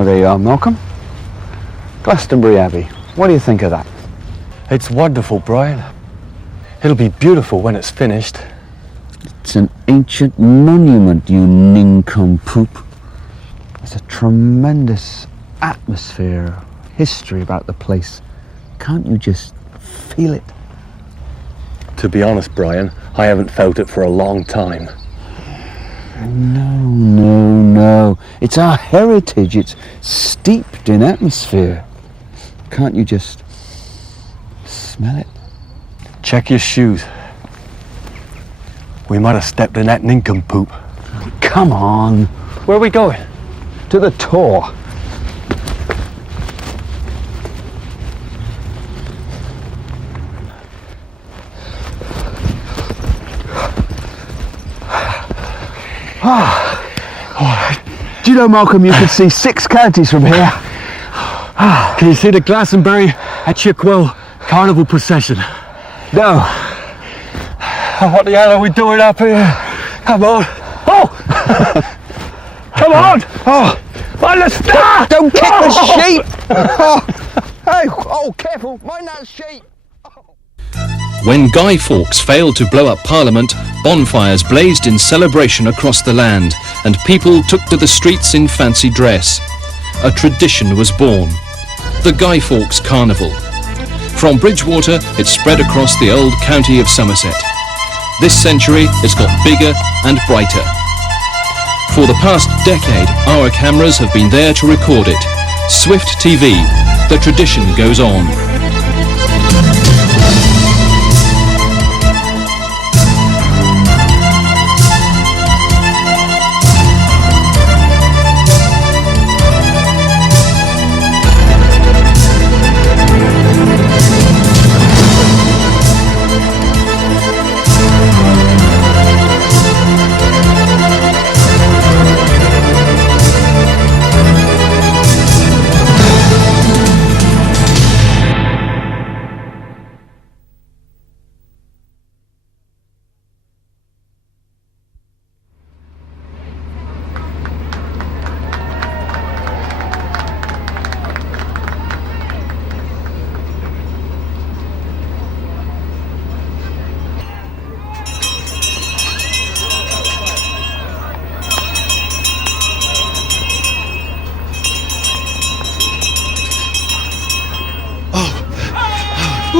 Well, there you are, Malcolm. Glastonbury Abbey. What do you think of that? It's wonderful, Brian. It'll be beautiful when it's finished. It's an ancient monument, you nincompoop. There's a tremendous atmosphere, history about the place. Can't you just feel it? To be honest, Brian, I haven't felt it for a long time. No. It's our heritage. It's steeped in atmosphere. Can't you just smell it? Check your shoes. We might have stepped in that nincompoop. Come on. Where are we going? To the tour. Do you know, Malcolm, you could see 6 counties from here. Can you see the Glastonbury Chilkwell Carnival procession? No. What the hell are we doing up here? Come on. Oh! Come on! Oh, Let's don't kick the sheep! Oh, careful, mind that sheep! When Guy Fawkes failed to blow up Parliament, bonfires blazed in celebration across the land, and people took to the streets in fancy dress. A tradition was born, the Guy Fawkes Carnival. From Bridgewater, it spread across the old county of Somerset. This century, it's got bigger and brighter. For the past decade, our cameras have been there to record it. Swift TV, the tradition goes on.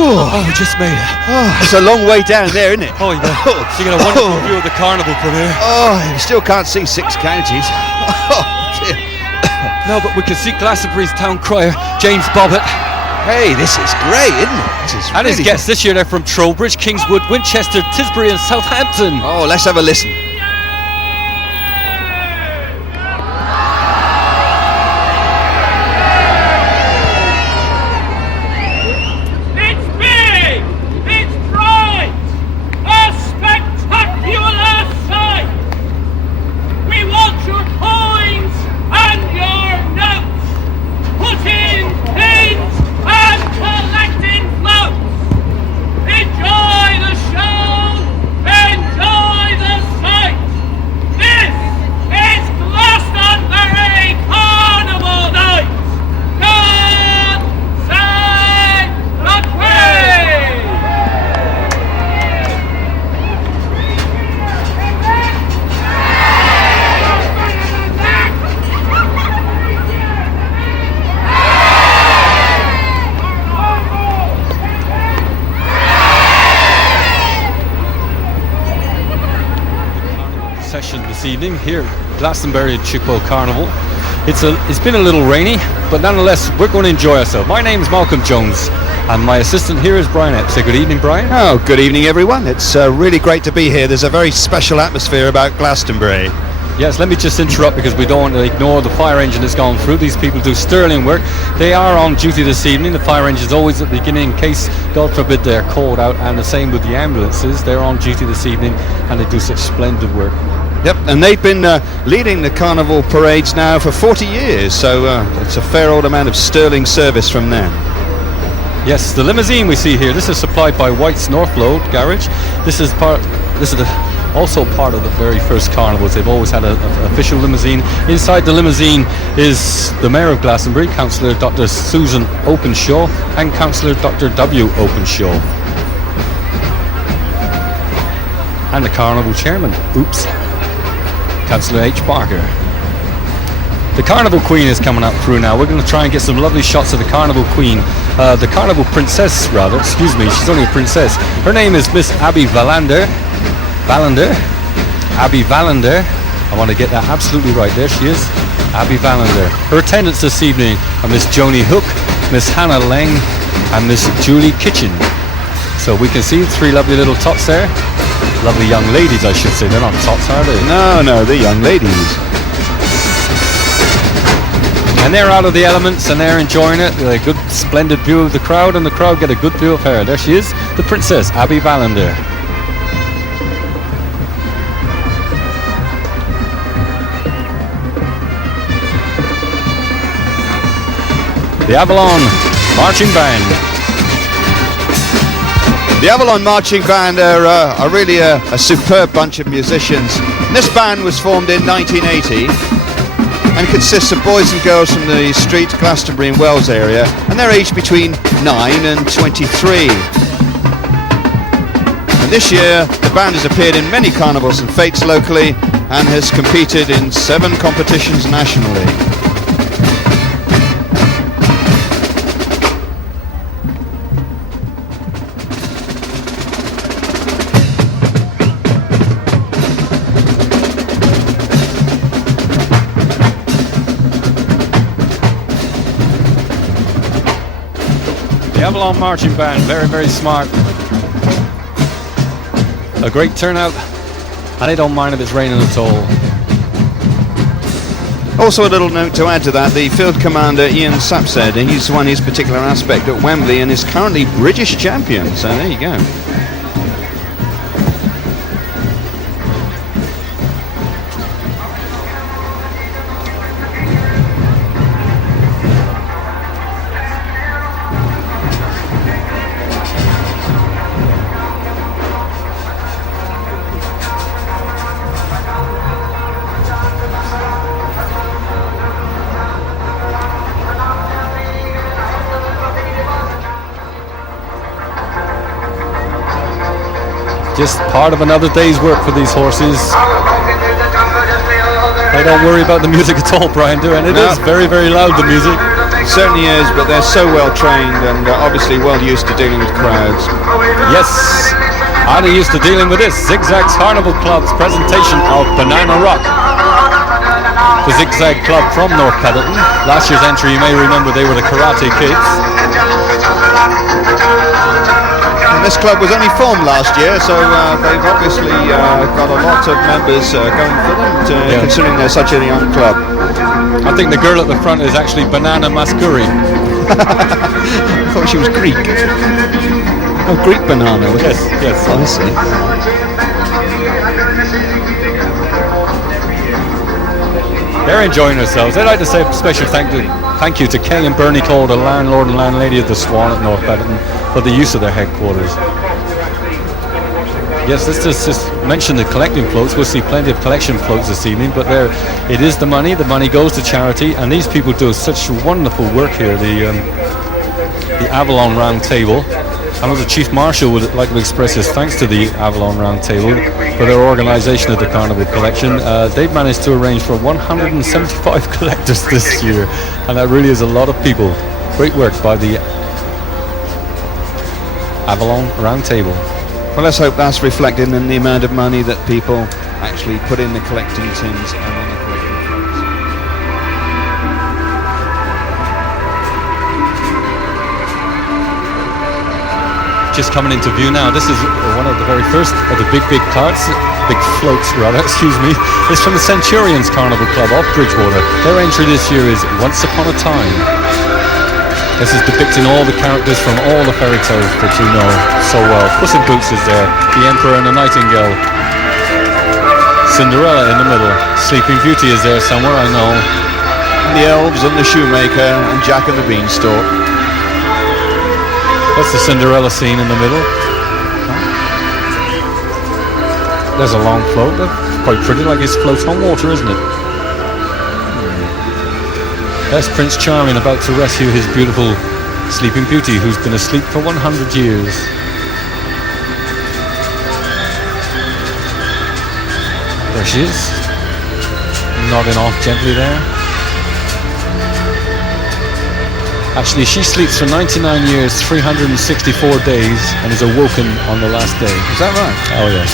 Oh, we just made it. It's a long way down there, isn't it? Oh, yeah. You get a wonderful view of the carnival from here. Oh, you still can't see 6 counties. Oh, dear. No, but we can see Glastonbury's town crier, James Bobbitt. Hey, this is great, isn't it? This is And his really guests this year, they're from Trowbridge, Kingswood, Winchester, Tisbury and Southampton. Oh, let's have a listen. Session this evening here at Glastonbury Chilkwell Carnival. It's been a little rainy, but nonetheless we're going to enjoy ourselves. My name is Malcolm Jones and my assistant here is Brian Epps. Say good evening, Brian. Oh, good evening, everyone. It's really great to be here. There's a very special atmosphere about Glastonbury. Yes, let me just interrupt because we don't want to ignore the fire engine that's gone through. These people do sterling work. They are on duty this evening. The fire engine is always at the beginning in case, God forbid, they're called out, and the same with the ambulances. They're on duty this evening and they do such splendid work. Yep, and they've been leading the carnival parades now for 40 years, so it's a fair old amount of sterling service from them. Yes, the limousine we see here, this is supplied by White's North Road Garage. This is the also part of the very first carnivals. They've always had an official limousine. Inside the limousine is the Mayor of Glastonbury, Councillor Dr. Susan Openshaw, and Councillor Dr. W. Openshaw. And the Carnival Chairman, Councillor H. Barker. The Carnival Queen is coming up through now. We're going to try and get some lovely shots of the Carnival Queen, the Carnival Princess rather, excuse me, she's only a princess. Her name is Miss Abby Valander. Abby Valander. I want to get that absolutely right. There she is, Abby Valander. Her attendants this evening are Miss Joni Hook, Miss Hannah Lang, and Miss Julie Kitchen. So we can see 3 lovely little tots there. Lovely young ladies, I should say. They're not tots, are they? No, they're young ladies. And they're out of the elements and they're enjoying it. A good, splendid view of the crowd, and the crowd get a good view of her. There she is, the Princess, Abby Valander. The Avalon Marching Band. The Avalon Marching Band are really a superb bunch of musicians. This band was formed in 1980 and consists of boys and girls from the Street, Glastonbury and Wells area, and they're aged between 9 and 23. And this year the band has appeared in many carnivals and fetes locally and has competed in 7 competitions nationally. The Avalon Marching Band, very, very smart. A great turnout, and they don't mind if it's raining at all. Also a little note to add to that, the Field Commander Ian Sapsed, he's won his particular aspect at Wembley and is currently British champion, so there you go. Just part of another day's work for these horses. They don't worry about the music at all, Brian, do it? It is very, very loud, the music. It certainly is, but they're so well trained and obviously well used to dealing with crowds. Yes, and they're used to dealing with this. Zigzag Carnival Club's presentation of Banana Rock. The Zigzag Club from North Peddleton. Last year's entry, you may remember, they were the Karate Kids. And this club was only formed last year, so they've obviously got a lot of members going for them, considering they're such a young club. I think the girl at the front is actually Banana Mascuri. I thought she was Greek. Oh, Greek banana. Yes, yes. Oh, I see. They're enjoying themselves. I'd like to say a special thank you to Kay and Bernie Cole, the landlord and landlady of the Swan at North Peddleton, for the use of their headquarters. Yes, let's just mention the collecting floats. We'll see plenty of collection floats this evening, but it is the money goes to charity, and these people do such wonderful work here. The Avalon Round Table. I know the Chief Marshal would like to express his thanks to the Avalon Round Table for their organisation of the Carnival Collection. They've managed to arrange for 175 collectors this year, and that really is a lot of people. Great work by the Avalon Round Table. Well, let's hope that's reflected in the amount of money that people actually put in the collecting tins and on the collecting floats. Just coming into view now. This is one of the very first of the big carts, big floats rather, excuse me. It's from the Centurions Carnival Club off Bridgewater. Their entry this year is Once Upon a Time. This is depicting all the characters from all the fairy tales that you know so well. Puss in Boots is there, the Emperor and the Nightingale, Cinderella in the middle, Sleeping Beauty is there somewhere, I know. And the Elves and the Shoemaker and Jack and the Beanstalk. That's the Cinderella scene in the middle. There's a long float. That's quite pretty, like it floats on water, isn't it? There's Prince Charming about to rescue his beautiful Sleeping Beauty, who's been asleep for 100 years. There she is, nodding off gently there. Actually, she sleeps for 99 years, 364 days, and is awoken on the last day. Is that right? Oh, yes.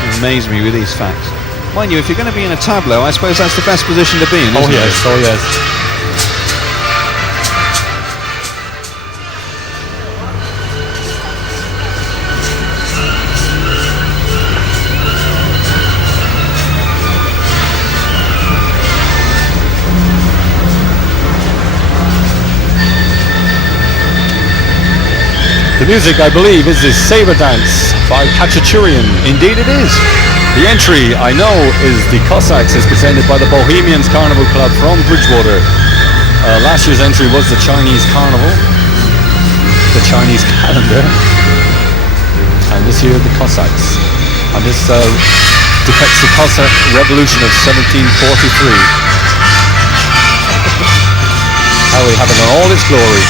You amaze me with these facts. Mind you, if you're going to be in a tableau, I suppose that's the best position to be in, isn't it? Oh, yes. The music, I believe, is the Sabre Dance by Khachaturian. Indeed it is. The entry, I know, is the Cossacks, is presented by the Bohemians Carnival Club from Bridgewater. Last year's entry was the Chinese Carnival, the Chinese calendar, and this year the Cossacks. And this depicts the Cossack Revolution of 1743. How we have it in all its glory.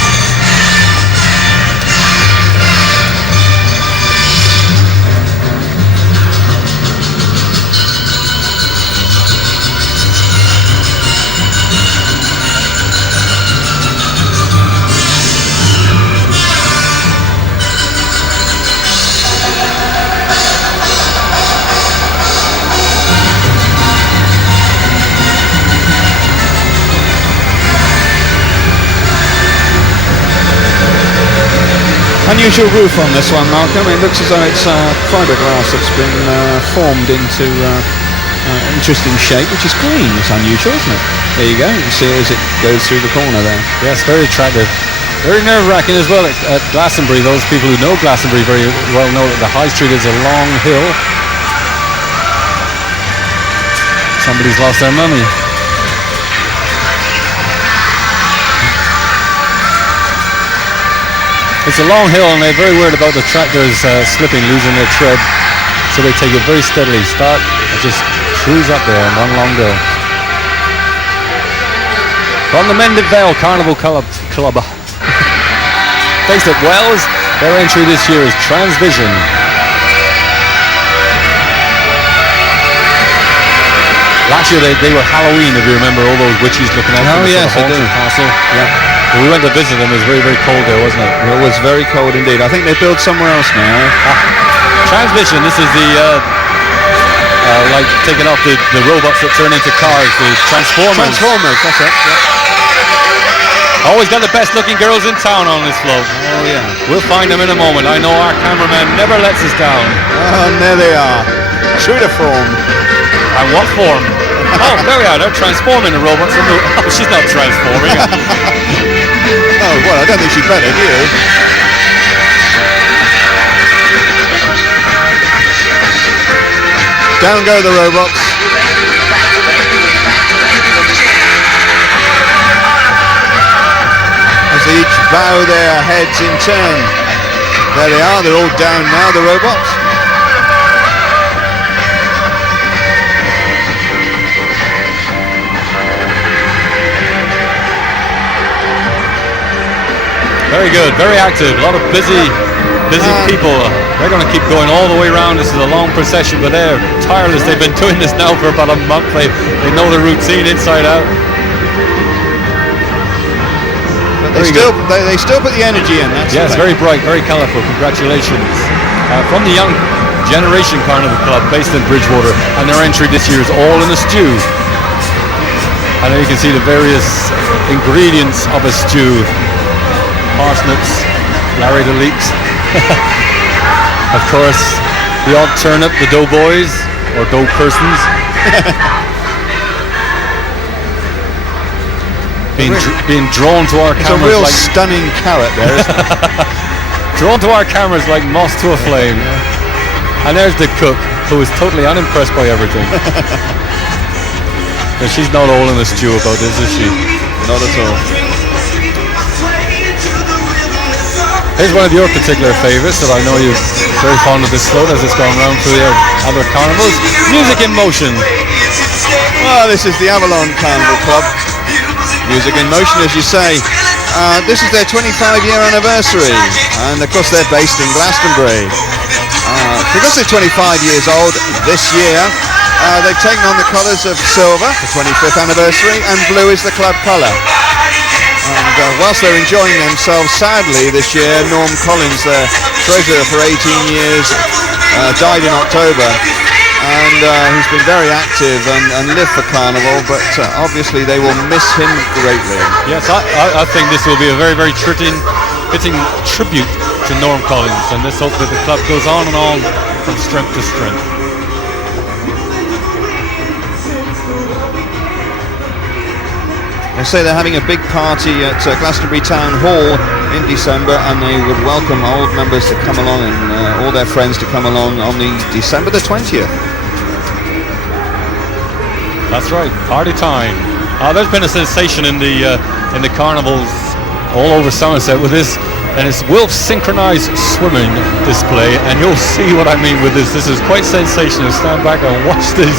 Unusual roof on this one, Malcolm. It looks as though it's fiberglass that's been formed into interesting shape, which is green. It's unusual, isn't it? There you go. You can see it as it goes through the corner there. Yes, very attractive. Very nerve-wracking as well at Glastonbury. Those people who know Glastonbury very well know that the High Street is a long hill. Somebody's lost their money. It's a long hill and they're very worried about the tractors slipping, losing their tread. So they take it very steadily. Start and just cruise up there and one long go. From the Mendip Vale Carnival Club. Based at Wells, their entry this year is Transvision. Last year they were Halloween, if you remember, all those witches looking out from the haunted castle. Yeah. When we went to visit them, it was very, very cold there, wasn't it? It was very cold indeed. I think they built somewhere else now. Transvision, this is the, like taking off the robots that turn into cars, the Transformers. Transformers, that's it. Yeah. Always got the best looking girls in town on this float. Oh yeah. We'll find them in a moment. I know our cameraman never lets us down. Oh, and there they are. True to form. And what form? Oh, there we are. They're transforming the robots. Oh, she's not transforming. Oh, well, I don't think she better, do you? Down go the robots. As they each bow their heads in turn. There they are, they're all down now, the robots. Very good, very active, a lot of busy people. They're going to keep going all the way around. This is a long procession, but they're tireless. They've been doing this now for about a month. They know the routine inside out. But they still put the energy in. That's yes, very bright, very colourful. Congratulations. From the Young Generation Carnival Club based in Bridgewater, and their entry this year is all in a stew. And there you can see the various ingredients of a stew. Parsnips, Larry the Leeks, of course, the odd turnip, the doughboys, or dough persons. being drawn to our cameras. It's a real like stunning carrot there, isn't it? Drawn to our cameras like moth to a flame. And there's the cook, who is totally unimpressed by everything. And she's not all in the stew about this, is she? Not at all. Here's one of your particular favourites that I know you're very fond of this float as it's going around through the other carnivals. Music in Motion. Well, this is the Avalon Carnival Club. Music in Motion, as you say. This is their 25-year anniversary, and of course they're based in Glastonbury. Because they're 25 years old this year, they've taken on the colours of silver, the 25th anniversary, and blue is the club colour. And whilst they're enjoying themselves, sadly this year, Norm Collins, their treasurer for 18 years, died in October. And he's been very active and lived for Carnival, but obviously they will miss him greatly. Yes, I think this will be a very, very fitting tribute to Norm Collins, and let's hope that the club goes on and on from strength to strength. They say they're having a big party at Glastonbury Town Hall in December, and they would welcome old members to come along and all their friends to come along on the December the 20th. That's right, party time. There's been a sensation in the carnivals all over Somerset with this, and it's Wilf's synchronized swimming display, and you'll see what I mean with this. This is quite sensational. Stand back and watch this.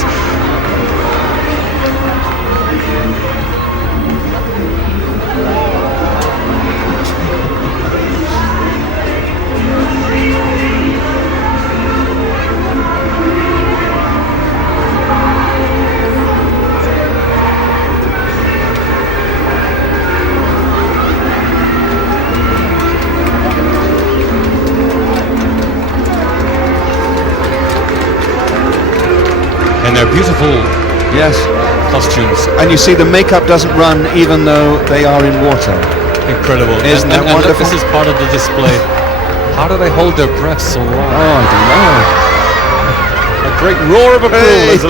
They're beautiful, yes, costumes, and you see the makeup doesn't run even though they are in water. Incredible. Isn't that wonderful? Look, this is part of the display. How do they hold their breath so long? Oh, I don't know. A great roar of approval.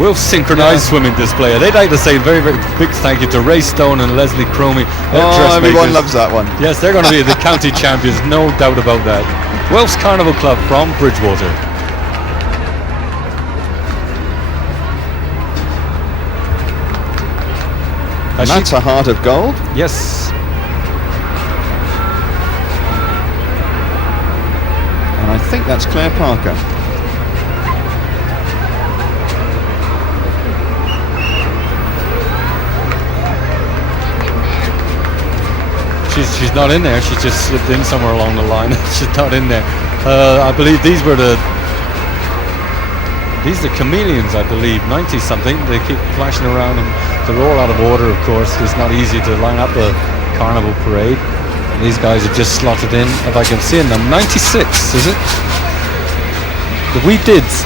Wilf's synchronised swimming display. They'd like to say a very, very big thank you to Ray Stone and Leslie Cromie. Everyone loves that one. Yes, they're going to be the county champions, no doubt about that. Wilf's Carnival Club from Bridgewater. And that's a heart of gold? Yes. And I think that's Claire Parker. She's not in there. She's just slipped in somewhere along the line. She's not in there. I believe these are the chameleons. I believe 90 something. They keep flashing around and they're all out of order. Of course, it's not easy to line up a carnival parade. And these guys have just slotted in. If I can see them, 96 is it? The wee dids.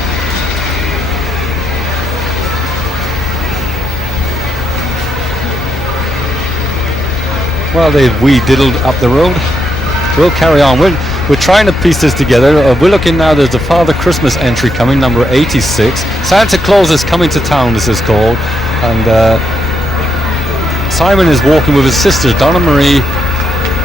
Well, they've wee-diddled up the road. We'll carry on. We're trying to piece this together. We're looking now, there's the Father Christmas entry coming, number 86. Santa Claus is Coming to Town, this is called. And Simon is walking with his sister, Donna Marie,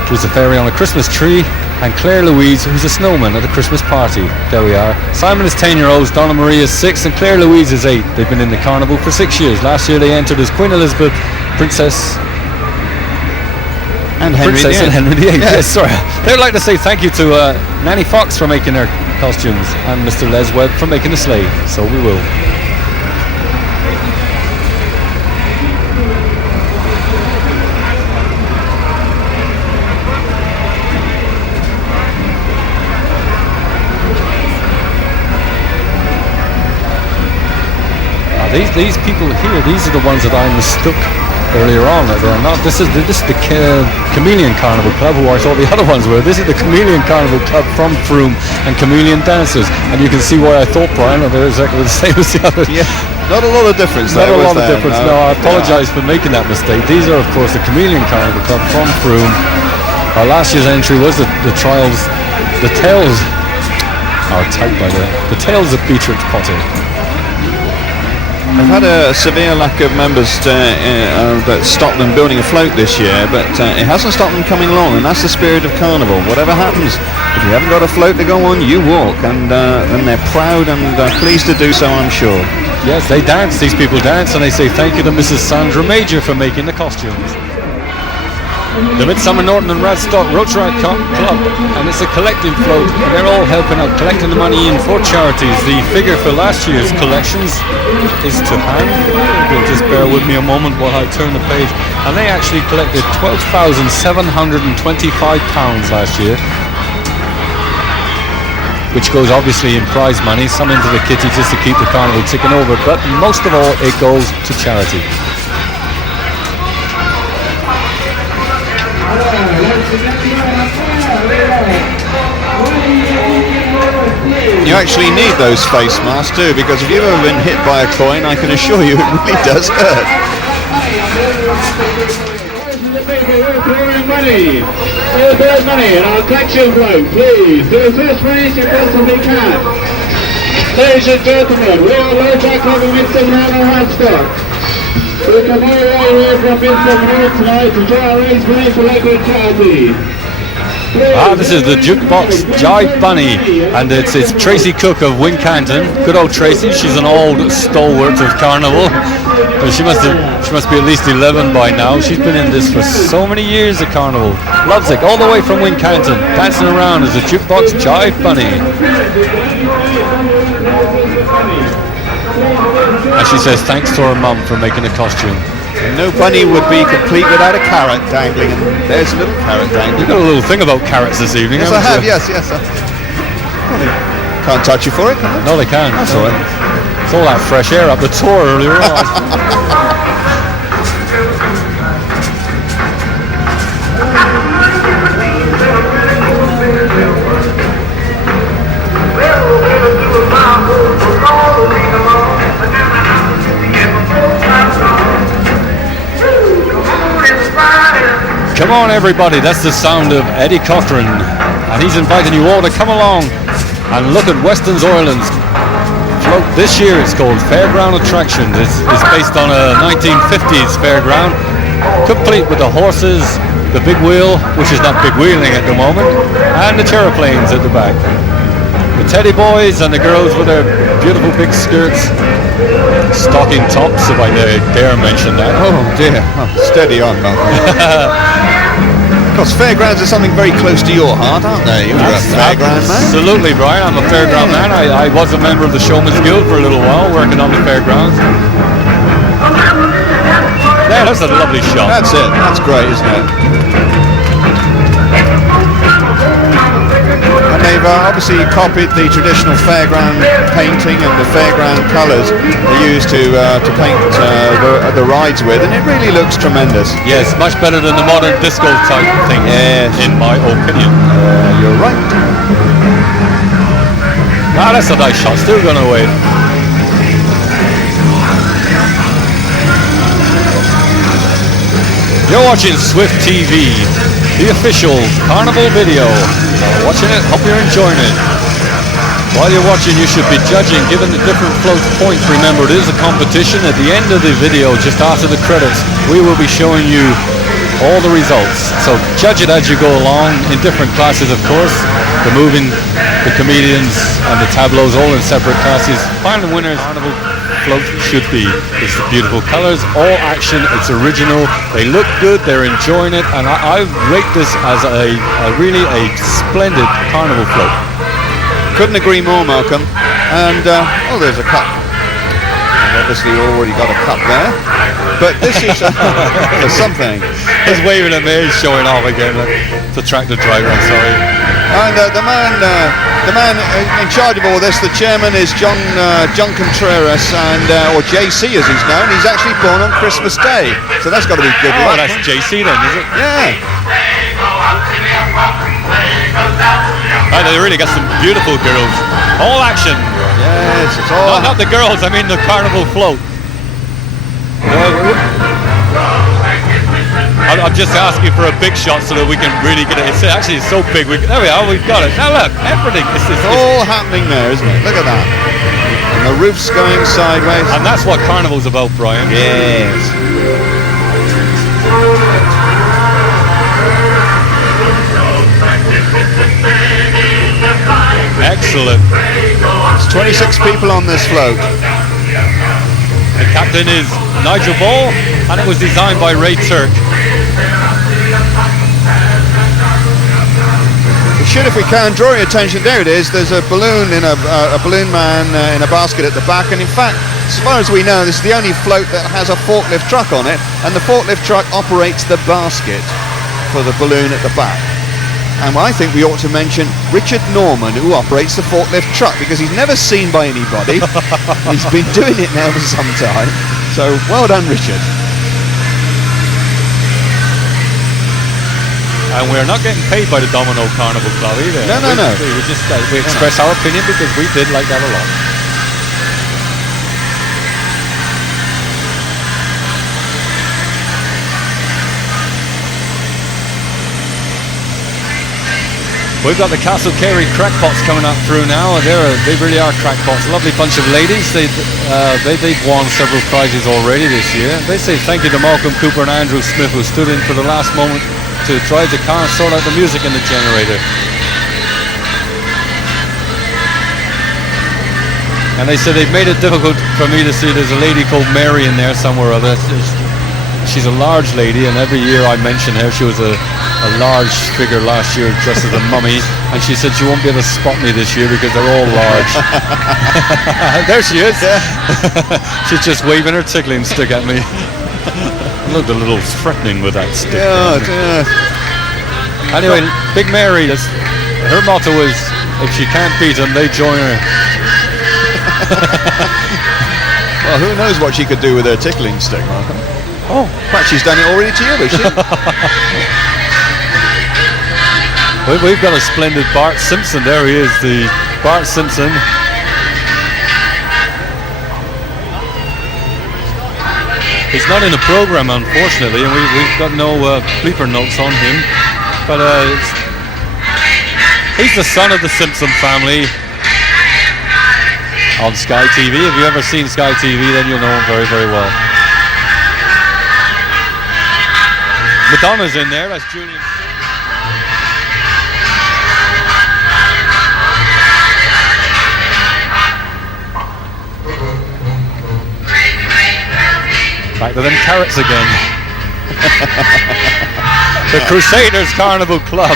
who's a fairy on a Christmas tree, and Claire Louise, who's a snowman at a Christmas party. There we are. Simon is 10-year-olds, Donna Marie is 6, and Claire Louise is 8. They've been in the carnival for 6 years. Last year they entered as Queen Elizabeth, Princess and Henry VIII. Yes, sorry. They'd like to say thank you to Nanny Fawkes for making their costumes and Mr. Les Webb for making the sleigh. So we will. These people here, these are the ones that I mistook earlier on. They're not. This is the Chameleon Carnival Club, who I thought the other ones were. This is the Chameleon Carnival Club from Frome and Chameleon Dancers, and you can see why I thought, Brian, they're exactly the same as the others. Yeah, not a lot of difference. Not a lot of difference. No, I apologise for making that mistake. These are, of course, the Chameleon Carnival Club from Frome. Our last year's entry was the trials, the tales. Are typed by the tales of Beatrix Potter. They've had a severe lack of members that stopped them building a float this year, but it hasn't stopped them coming along, and that's the spirit of Carnival. Whatever happens, if you haven't got a float to go on, you walk, and they're proud and pleased to do so, I'm sure. Yes, they dance, these people dance, and they say thank you to Mrs. Sandra Major for making the costumes. The Midsummer Norton and Radstock Rotary Club, and it's a collecting float, and they're all helping out, collecting the money in for charities. The figure for last year's collections is to hand. You'll just bear with me a moment while I turn the page. And they actually collected £12,725 last year, which goes obviously in prize money, some into the kitty just to keep the carnival ticking over, but most of all it goes to charity. You actually need those face masks too, because if you've ever been hit by a coin, I can assure you it really does hurt. Money in our collection float, please. To the first place you possibly can. Ladies and gentlemen, we are Lord Jack Club of Midsummer Norton and Radstock. We come all the way here from Midsummer Norton tonight to try and raise money for local charity. This is the Jukebox Jive Bunny, and it's Tracy Cook of Wincanton. Good old Tracy, she's an old stalwart of Carnival. She must be at least 11 by now. She's been in this for so many years at Carnival. Loves it, all the way from Wincanton, dancing around as the Jukebox Jive Bunny. And she says thanks to her mum for making the costume. No bunny would be complete without a carrot dangling, and there's a little carrot dangling. You've got a little thing about carrots this evening, yes, I have, yes. Can't touch you for it, can they? No, they can't. That's all right. It's all that fresh air up the tour earlier on. Come on everybody, that's the sound of Eddie Cochran, and he's inviting you all to come along and look at Weston's Ireland's float. This year it's called Fairground Attractions. It's based on a 1950s fairground, complete with the horses, the big wheel, which is not big wheeling at the moment, and the aeroplanes at the back. The teddy boys and the girls with their beautiful big skirts, stocking tops, if I dare mention that. Oh dear, steady on, Malcolm. Because fairgrounds are something very close to your heart, aren't they? You're a fairground man. Absolutely, Brian. I'm a fairground man. I was a member of the Showman's Guild for a little while, working on the fairgrounds. Yeah, that's a lovely shot. That's it. That's great, isn't it? And they've obviously copied the traditional fairground painting and the fairground colours they used to paint the rides with, and it really looks tremendous. Yes, much better than the modern disco type thing, yes, in my opinion. You're right. That's a nice shot, still going away. You're watching Swift TV, the official Carnival video. Watching it, hope you're enjoying it. While you're watching, you should be judging, given the different float points. Remember, it is a competition. At the end of the video, just after the credits, we will be showing you all the results. So judge it as you go along, in different classes, of course. The moving, the comedians, and the tableaus, all in separate classes. Final winners, Carnival float should be. It's the beautiful colours, all action, it's original, they look good, they're enjoying it, and I rate this as a really splendid Carnival float. Couldn't agree more, Malcolm. And there's a cup. I've obviously already got a cup there, but this is something. He's waving at me, he's showing off again. It's a tractor driver, I'm sorry. And the man in charge of all this, the chairman, is John Contreras, and or JC as he's known. He's actually born on Christmas Day, so that's got to be good luck. Oh, that's JC then, is it? Yeah. And they really got some beautiful girls. All action. Yes, it's all. Not the girls, I mean the Carnival float. I'm just asking for a big shot so that we can really get it. It's so big. There we are, we've got it. Now look, everything. It's all happening there, isn't it? Look at that. And The roof's going sideways. And that's what Carnival's about, Brian. Yes. Excellent. There's 26 people on this float. The captain is Nigel Ball, and it was designed by Ray Turk. We should, if we can, draw your attention. There it is. There's a balloon in a balloon man in a basket at the back, and in fact, as far as we know, this is the only float that has a forklift truck on it, and the forklift truck operates the basket for the balloon at the back. And I think we ought to mention Richard Norman, who operates the forklift truck, because he's never seen by anybody. He's been doing it now for some time. So well done, Richard. And we're not getting paid by the Domino Carnival Club either. No. We just we express our opinion because we did like that a lot. We've got the Castle Carey crackpots coming up through now, and they really are crackpots. Lovely bunch of ladies. They've won several prizes already this year. They say thank you to Malcolm Cooper and Andrew Smith, who stood in for the last moment to drive the car and sort out the music in the generator. And they said they've made it difficult for me to see. There's a lady called Mary in there somewhere or other. She's a large lady, and every year I mention her. She was a large figure last year dressed as a mummy, and she said she won't be able to spot me this year because they're all large. There she is. She's just waving her tickling stick at me. Looked a little threatening with that stick. Anyway, Big Mary, her motto is, if she can't beat them, they join her. Well, who knows what she could do with her tickling stick, Malcolm? Oh, perhaps she's done it already to you, has she? We've got a splendid Bart Simpson. There he is, the Bart Simpson. He's not in the program, unfortunately, and we've got no bleeper notes on him. But he's the son of the Simpson family on Sky TV. If you've ever seen Sky TV, then you'll know him very, very well. Madonna's in there. That's Julian. Back to them carrots again. The Crusaders Carnival Club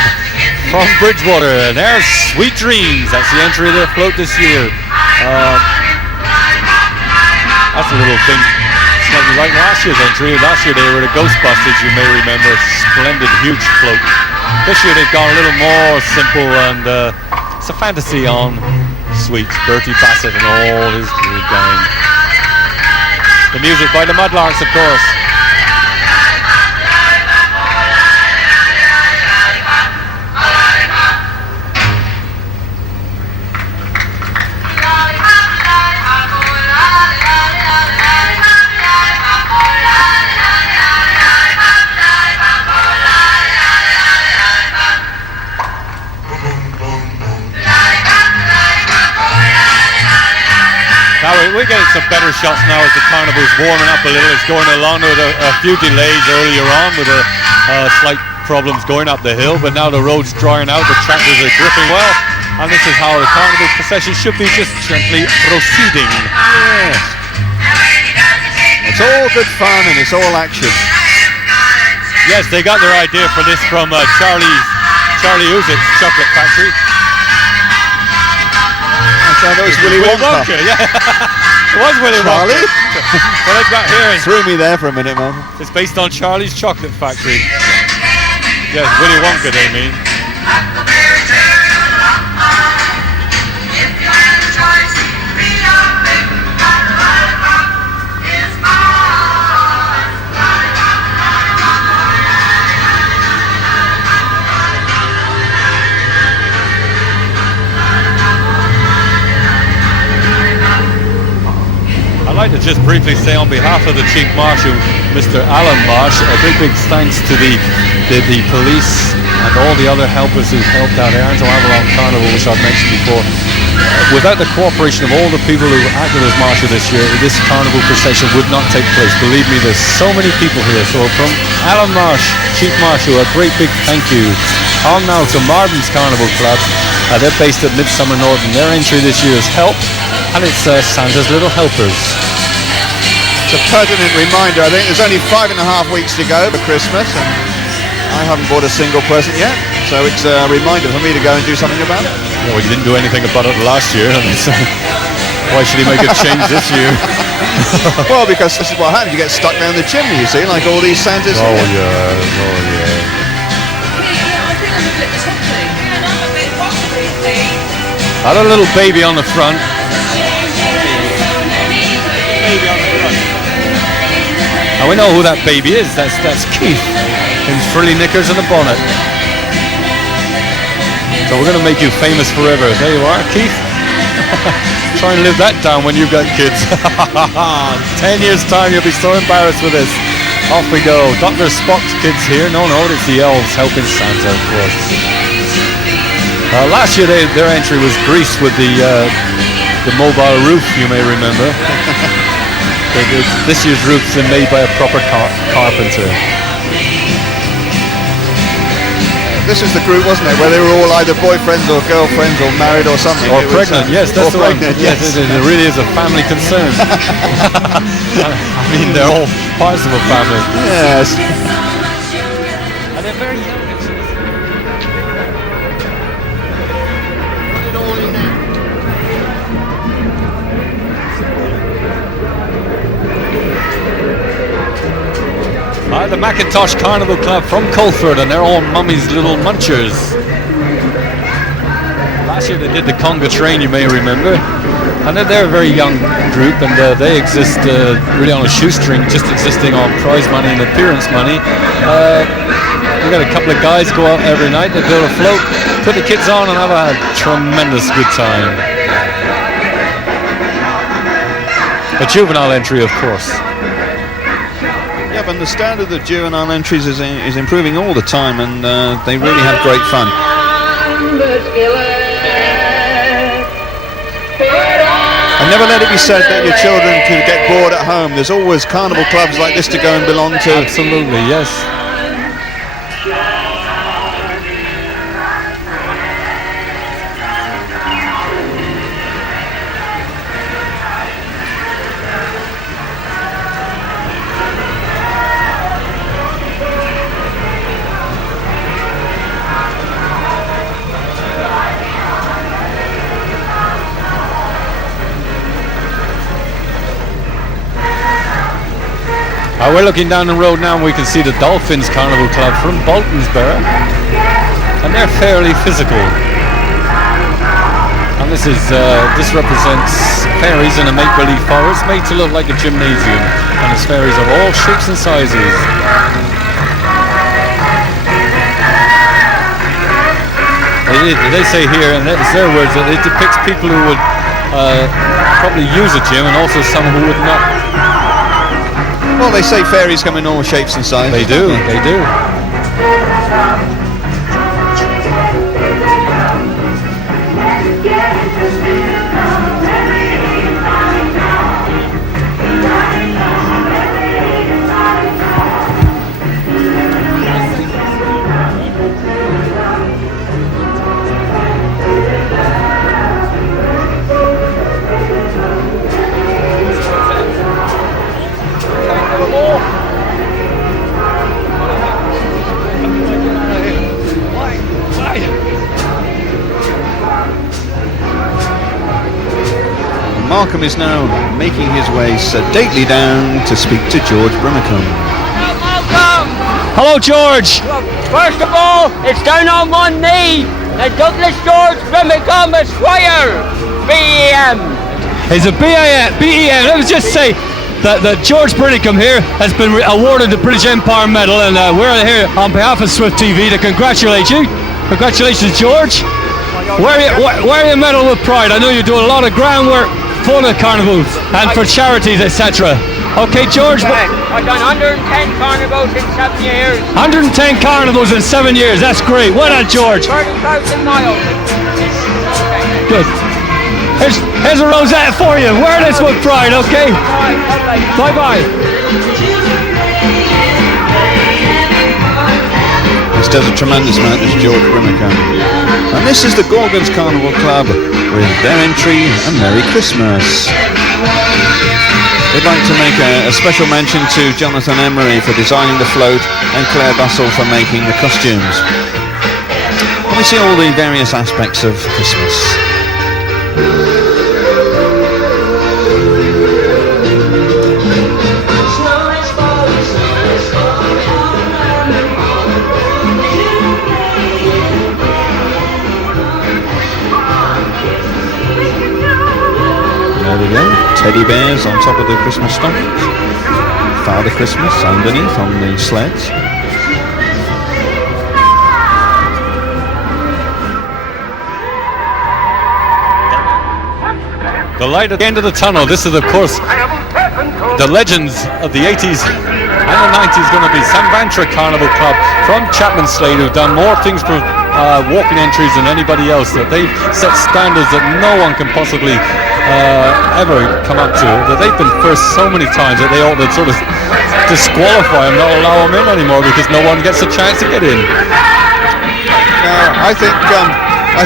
from Bridgewater. And there's Sweet Dreams. That's the entry of their float this year. That's a little thing slightly like last year's entry. Last year they were the Ghostbusters, you may remember. Splendid, huge float. This year they've gone a little more simple, and it's a fantasy on Sweets, Bertie Bassett and all his gang. The music by the Mudlarks, of course. Now we're getting some better shots now as the carnival's warming up a little. It's going along with a few delays earlier on with slight problems going up the hill, but now the road's drying out, the tractors are gripping well, and this is how the carnival procession should be, just gently proceeding. Yes. It's all good fun and it's all action. Yes, they got their idea for this from Charlie Uzit's Chocolate Factory. That was Willy Wonka. Yeah. It was Willy Charlie? Wonka. What I've got here is, Threw me there for a minute, man. it's based on Charlie's Chocolate Factory. Yes, Willy Wonka they mean. I'd like to just briefly say on behalf of the Chief Marshal, Mr. Alan Marsh, a big thanks to the police and all the other helpers who've helped out Aaron's Avalon Carnival, which I've mentioned before. without the cooperation of all the people who acted as marshal this year, this carnival procession would not take place. Believe me, there's so many people here. So from Alan Marsh, Chief Marshal, a great big thank you. On now to Marden's Carnival Club. They're based at Midsummer Norton. Their entry this year is Help, and it's Santa's Little Helpers. It's a pertinent reminder. I think there's only 5.5 weeks to go for Christmas, and I haven't bought a single present yet. So it's a reminder for me to go and do something about it. Well, you didn't do anything about it last year, so why should he make a change this year? Well, because this is what happens. You get stuck down the chimney, you see, like all these Santas. Oh yeah. Had a little baby on the front. And we know who that baby is. That's Keith in frilly knickers and a bonnet. So we're going to make you famous forever. There you are, Keith. Try and live that down when you've got kids. 10 years time you'll be so embarrassed with this. Off we go. Dr. Spock's kids here. No, it's the elves helping Santa, of course. Last year their entry was greased with the mobile roof, you may remember. This year's roof's been made by a proper carpenter. This is the group, wasn't it, where they were all either boyfriends or girlfriends or married or something. Or pregnant, yes, that's the one. Yes. It really is a family concern. I mean, they're all parts of a family. Yes. And they're very young. The Macintosh Carnival Club from Colford, and they're all Mummy's Little Munchers. Last year they did the Conga Train, you may remember, and they're a very young group, and they exist really on a shoestring, just existing on prize money and appearance money. We got a couple of guys go out every night, they build a float, put the kids on, and have a tremendous good time. A juvenile entry, of course. Yeah, but the standard of juvenile entries is improving all the time, and they really have great fun. And never let it be said that your children can get bored at home. There's always carnival clubs like this to go and belong to. Absolutely, yes. We're looking down the road now and we can see the Dolphins Carnival Club from Boltonsborough, and they're fairly physical. And this represents fairies in a make-believe forest made to look like a gymnasium, and there's fairies of all shapes and sizes. They say here, and it's their words, that it depicts people who would probably use a gym and also some who would not. Well, they say fairies come in all shapes and sizes. They do. Markham is now making his way sedately down to speak to George Brimacombe. Hello, George. First of all, it's down on one knee. The Douglas George Brimacombe Esquire, BEM. He's a BEM. Let me just say that George Brimacombe here has been awarded the British Empire Medal, and we're here on behalf of Swift TV to congratulate you. Congratulations, George. Wear your medal with pride. I know you're doing a lot of groundwork for the carnivals and for charities, etc. Okay, George. I've done 110 carnivals in 7 years. 110 carnivals in 7 years. That's great. Well done, George. 30,000 miles. Good. Here's a rosette for you. Wear this with pride, okay? Bye-bye. This does a tremendous amount, this George Brimacombe. And this is the Gorgons Carnival Club with their entry, A Merry Christmas. We'd like to make a special mention to Jonathan Emery for designing the float and Claire Bussell for making the costumes. And we see all the various aspects of Christmas. There we go, teddy bears on top of the Christmas stuff. Father Christmas underneath on the sleds. The light at the end of the tunnel. This is, of course, the legends of the 80s and the 90s going to be St. Vantra Carnival Club from Chapman Slade, who've done more things for walking entries than anybody else. That they've set standards that no one can possibly ever come up to. That they've been first so many times that they ought to sort of disqualify them, not allow them in anymore, because no one gets a chance to get in. I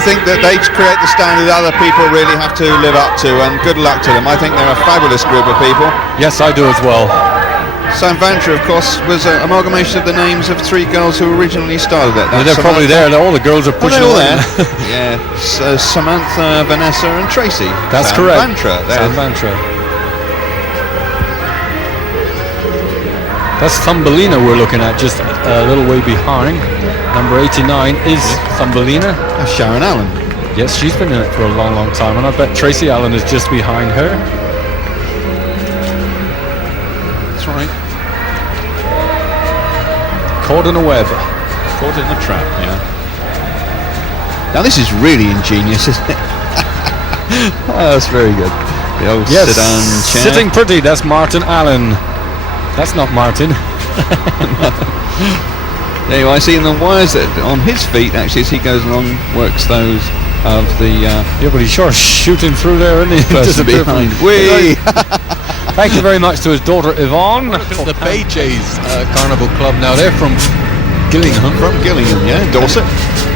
think that they create the standard other people really have to live up to, and good luck to them. I think they're a fabulous group of people. Yes, I do as well. St. Vantra, of course, was an amalgamation of the names of 3 girls who originally started it. They're probably there. All the girls are pushing there. Yeah, Samantha, Vanessa and Tracy. That's St. correct. Vantra. St. Vantra. That's Thumbelina we're looking at, just a little way behind. Number 89 is Thumbelina. Sharon Allen. Yes, she's been in it for a long, long time, and I bet Tracy Allen is just behind her. That's right. Caught in a web. Caught in a trap, yeah. Now this is really ingenious, isn't it? Oh, that's very good. The old sedan chair. Sitting pretty, that's Martin Allen. That's not Martin. There you are, seeing the wires that on his feet actually as he goes along, works those of the yeah, but he's sure shooting through there, isn't he? person behind. Whee! Thank you very much to his daughter Yvonne. The Bay Jays Carnival Club now. They're from Gillingham. From Gillingham, yeah, Dorset.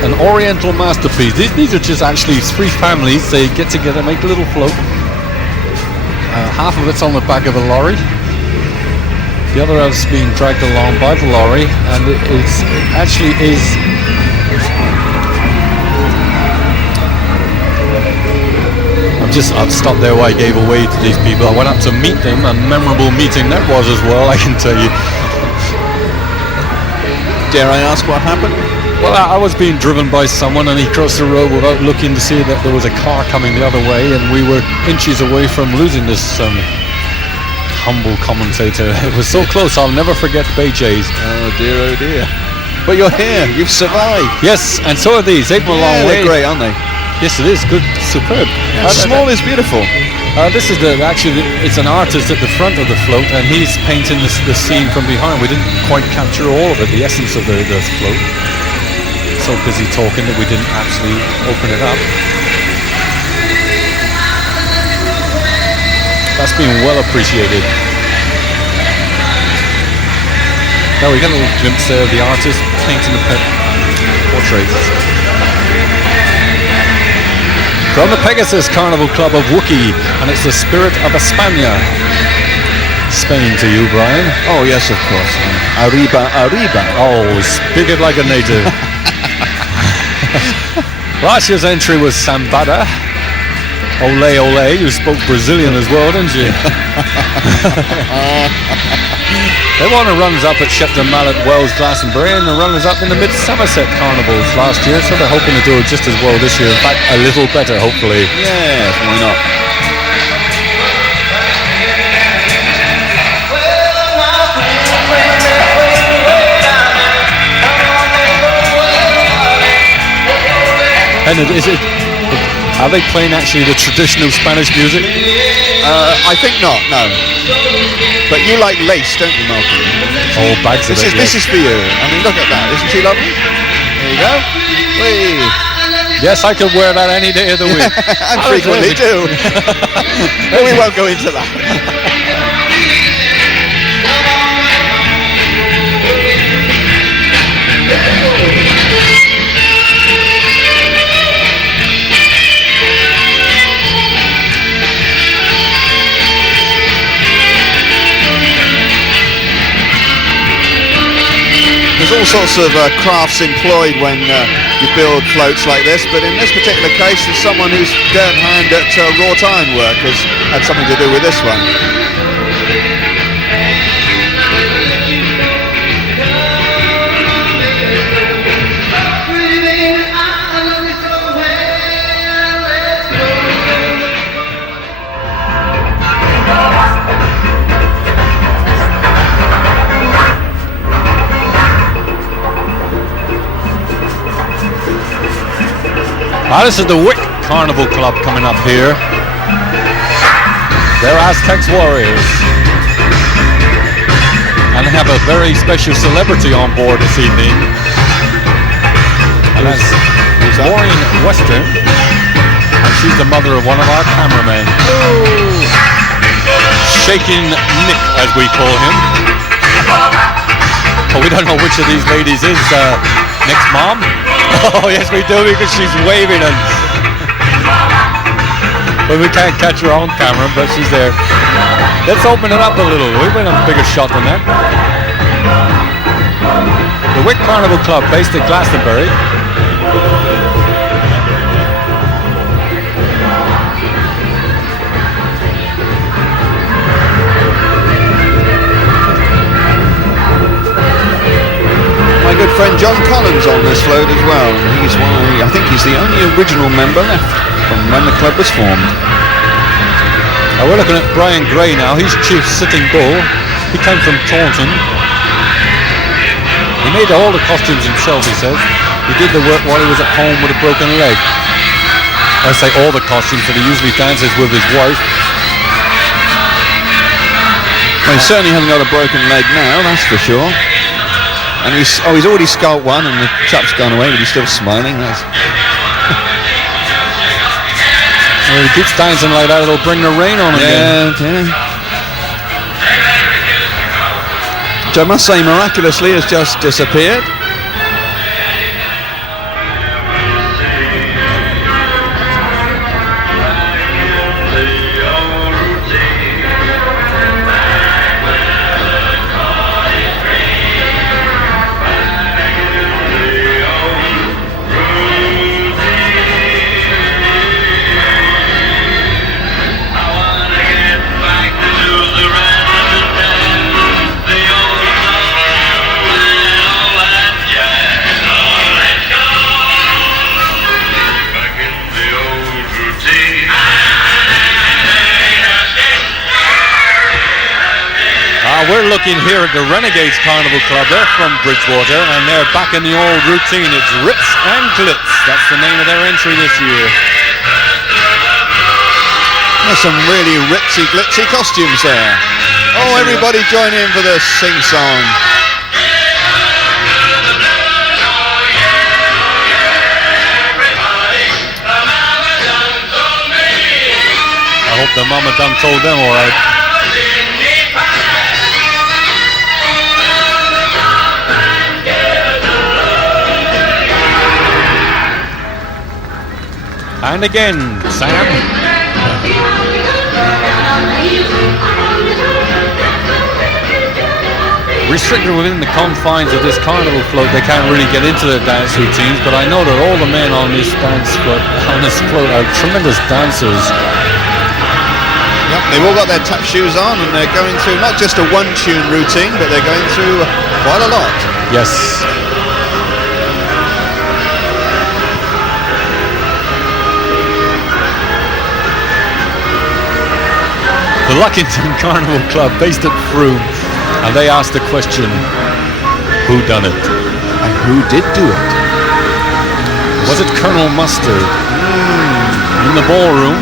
An oriental masterpiece. These are just actually 3 families. They get together, make a little float. Half of it's on the back of a lorry. The other is being dragged along by the lorry, and it actually is. I've stopped there while I gave away to these people. I went up to meet them. A memorable meeting that was as well, I can tell you. Dare I ask what happened? Well, I was being driven by someone, and he crossed the road without looking to see that there was a car coming the other way, and we were inches away from losing this humble commentator. It was so close. I'll never forget the Bay Jays. Oh dear. But you're here. You've survived. Yes, and so are these. They've come a long way. They're great, aren't they? Yes, it is. Good, superb. Small is beautiful. This is it's an artist at the front of the float, and he's painting the scene from behind. We didn't quite capture all of it, the essence of the float. So busy talking that we didn't actually open it up. That's been well appreciated. Now we get a little glimpse there of the artist painting the portraits. From the Pegasus Carnival Club of Wookie, and it's the Spirit of España. Spain to you, Brian. Oh yes, of course. Arriba. Oh, speak it like a native. Last year's entry was Sambada. Ole, ole, you spoke Brazilian as well, didn't you? They won a runners-up at Shepton Mallet, Wells, Glastonbury, and the runners-up in the Mid-Somerset Carnivals last year, so they're hoping to do it just as well this year. In fact, a little better, hopefully. Yeah, why not? And are they playing actually the traditional Spanish music? I think not, no. But you like lace, don't you, Malcolm? Oh, bags of it. This is for you. I mean, look at that. Isn't she lovely? There you go. Whee. Yes, I could wear that any day of the week. And frequently do. But we won't go into that. There's all sorts of crafts employed when you build floats like this, but in this particular case there's someone who's dirt hand at wrought iron work has had something to do with this one. This is the Wick Carnival Club coming up here. They're Aztecs warriors. And they have a very special celebrity on board this evening. And that's Maureen Western. And she's the mother of one of our cameramen. Shaking Nick, as we call him. But we don't know which of these ladies is Nick's mom. Oh yes we do, because she's waving and but we can't catch her on camera, but she's there. Let's open it up a little. We've been a bigger shot than that. The Wick Carnival Club, based at Glastonbury. My good friend John Collins on this float as well. I think he's the only original member left from when the club was formed. Now we're looking at Brian Gray now. He's chief sitting bull. He came from Taunton. He made all the costumes himself, he says. He did the work while he was at home with a broken leg. I say all the costumes, but he usually dances with his wife. Well, he certainly hasn't got a broken leg now, that's for sure. And he's already sculpted one, and the chap's gone away, but he's still smiling. That's well, he keeps dancing like that, it'll bring the rain on again. Yeah. Which I must say, miraculously, has just disappeared. We're looking here at the Renegades Carnival Club. They're from Bridgewater and they're back in the old routine. It's Ritz and Glitz. That's the name of their entry this year. There's some really ritzy glitzy costumes there. Oh, everybody join in for the sing-song. I hope the mama done told them all right. And again, Sam. Restricted within the confines of this carnival float, they can't really get into their dance routines, but I know that all the men on this float are tremendous dancers. Yep, they've all got their tap shoes on and they're going through not just a one-tune routine, but they're going through quite a lot. Yes. The Luckington Carnival Club, based at Frome, and they asked the question, who done it? And who did do it? Was it Colonel Mustard in the ballroom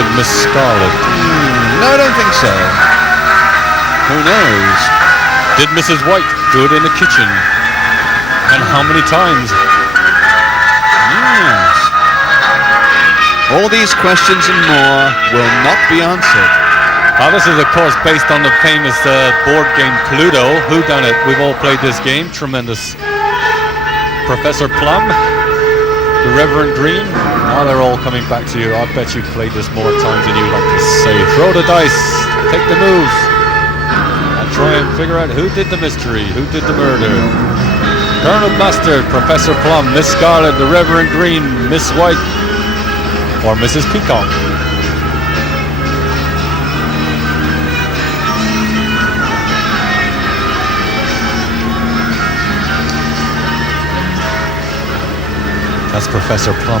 with Miss Scarlet? No, I don't think so. Who knows? Did Mrs. White do it in the kitchen? And how many times? Yes. All these questions and more will not be answered. This is, of course, based on the famous board game Cluedo. Whodunit? We've all played this game. Tremendous. Professor Plum, the Reverend Green. Now they're all coming back to you. I bet you've played this more times than you like to say. Throw the dice. Take the moves. And try and figure out who did the mystery, who did the murder. Colonel Mustard, Professor Plum, Miss Scarlet, the Reverend Green, Miss White, or Mrs. Peacock. That's Professor Plum.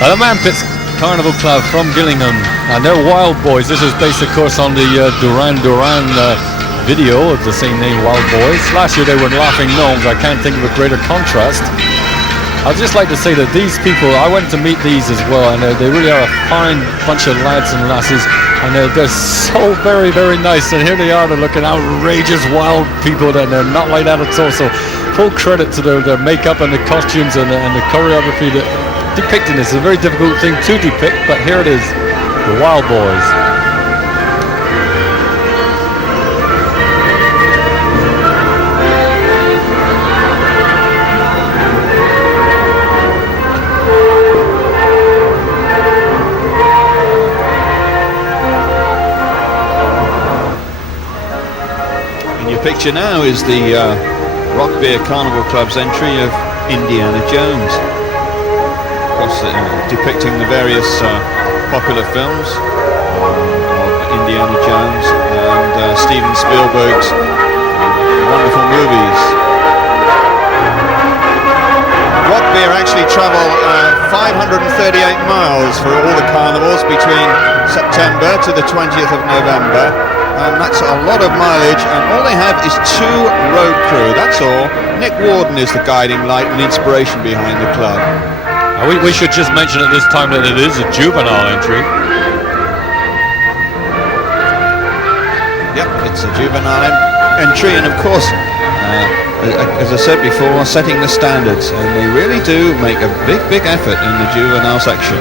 The Manpits Carnival Club from Gillingham, and they're Wild Boys. This is based, of course, on the Duran Duran video of the same name, Wild Boys. Last year they were Laughing Gnomes. I can't think of a greater contrast. I'd just like to say that these people, I went to meet these as well, and they really are a fine bunch of lads and lasses, and they're so very, very nice. And here they are, they're looking outrageous wild people, and they're not like that at all. So full credit to their makeup and the costumes and the choreography. Depicting this is a very difficult thing to depict, but here it is, the Wild Boys. Picture now is the Rock Beer Carnival Club's entry of Indiana Jones. Of course, depicting the various popular films of Indiana Jones and Steven Spielberg's wonderful movies. Rock Beer actually travel 538 miles for all the carnivals between September to the 20th of November. And that's a lot of mileage, and all they have is 2 road crew, that's all. Nick Warden is the guiding light and inspiration behind the club. We should just mention at this time that it is a juvenile entry. Yep, it's a juvenile entry, and of course, as I said before, setting the standards, and they really do make a big effort in the juvenile section.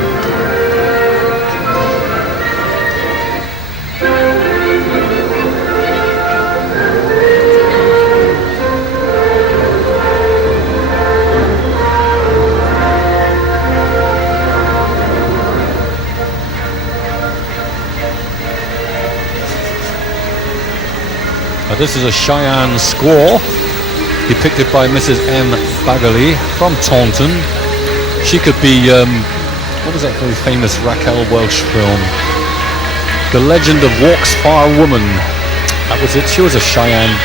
This is a Cheyenne squaw, depicted by Mrs. M. Bagley from Taunton. She could be, what was that very famous Raquel Welch film? The Legend of Walk's Far Woman. That was it. She was a Cheyenne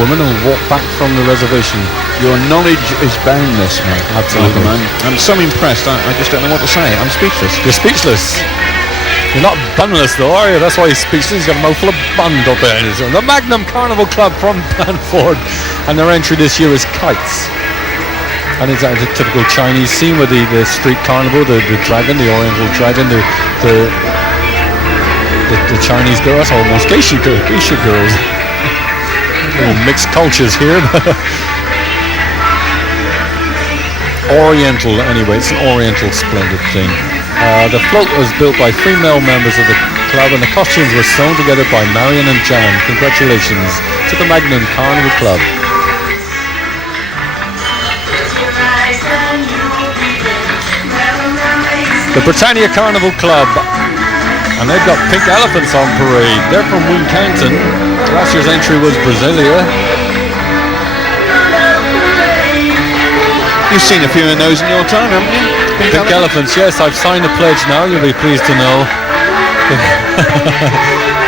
woman who walked back from the reservation. Your knowledge is boundless, mate. Absolutely. I'm so impressed, I just don't know what to say. I'm speechless. You're speechless. You're not bunless though, are you? That's why he's speechless. He's got a mouthful of bund up there. The Magnum Carnival Club from Blandford, and their entry this year is Kites. And it's a typical Chinese scene with the street carnival, the dragon, the Oriental dragon, the Chinese girls, almost geisha girls. Little mixed cultures here. Oriental, anyway, it's an Oriental splendid thing. The float was built by female members of the club, and the costumes were sewn together by Marion and Jan. Congratulations to the Magnum Carnival Club. The Britannia Carnival Club, and they've got pink elephants on parade. They're from Wincanton. Last year's entry was Brasilia. You've seen a few of those in your time, haven't you? Pink elephants, yes, I've signed a pledge now, you'll be pleased to know.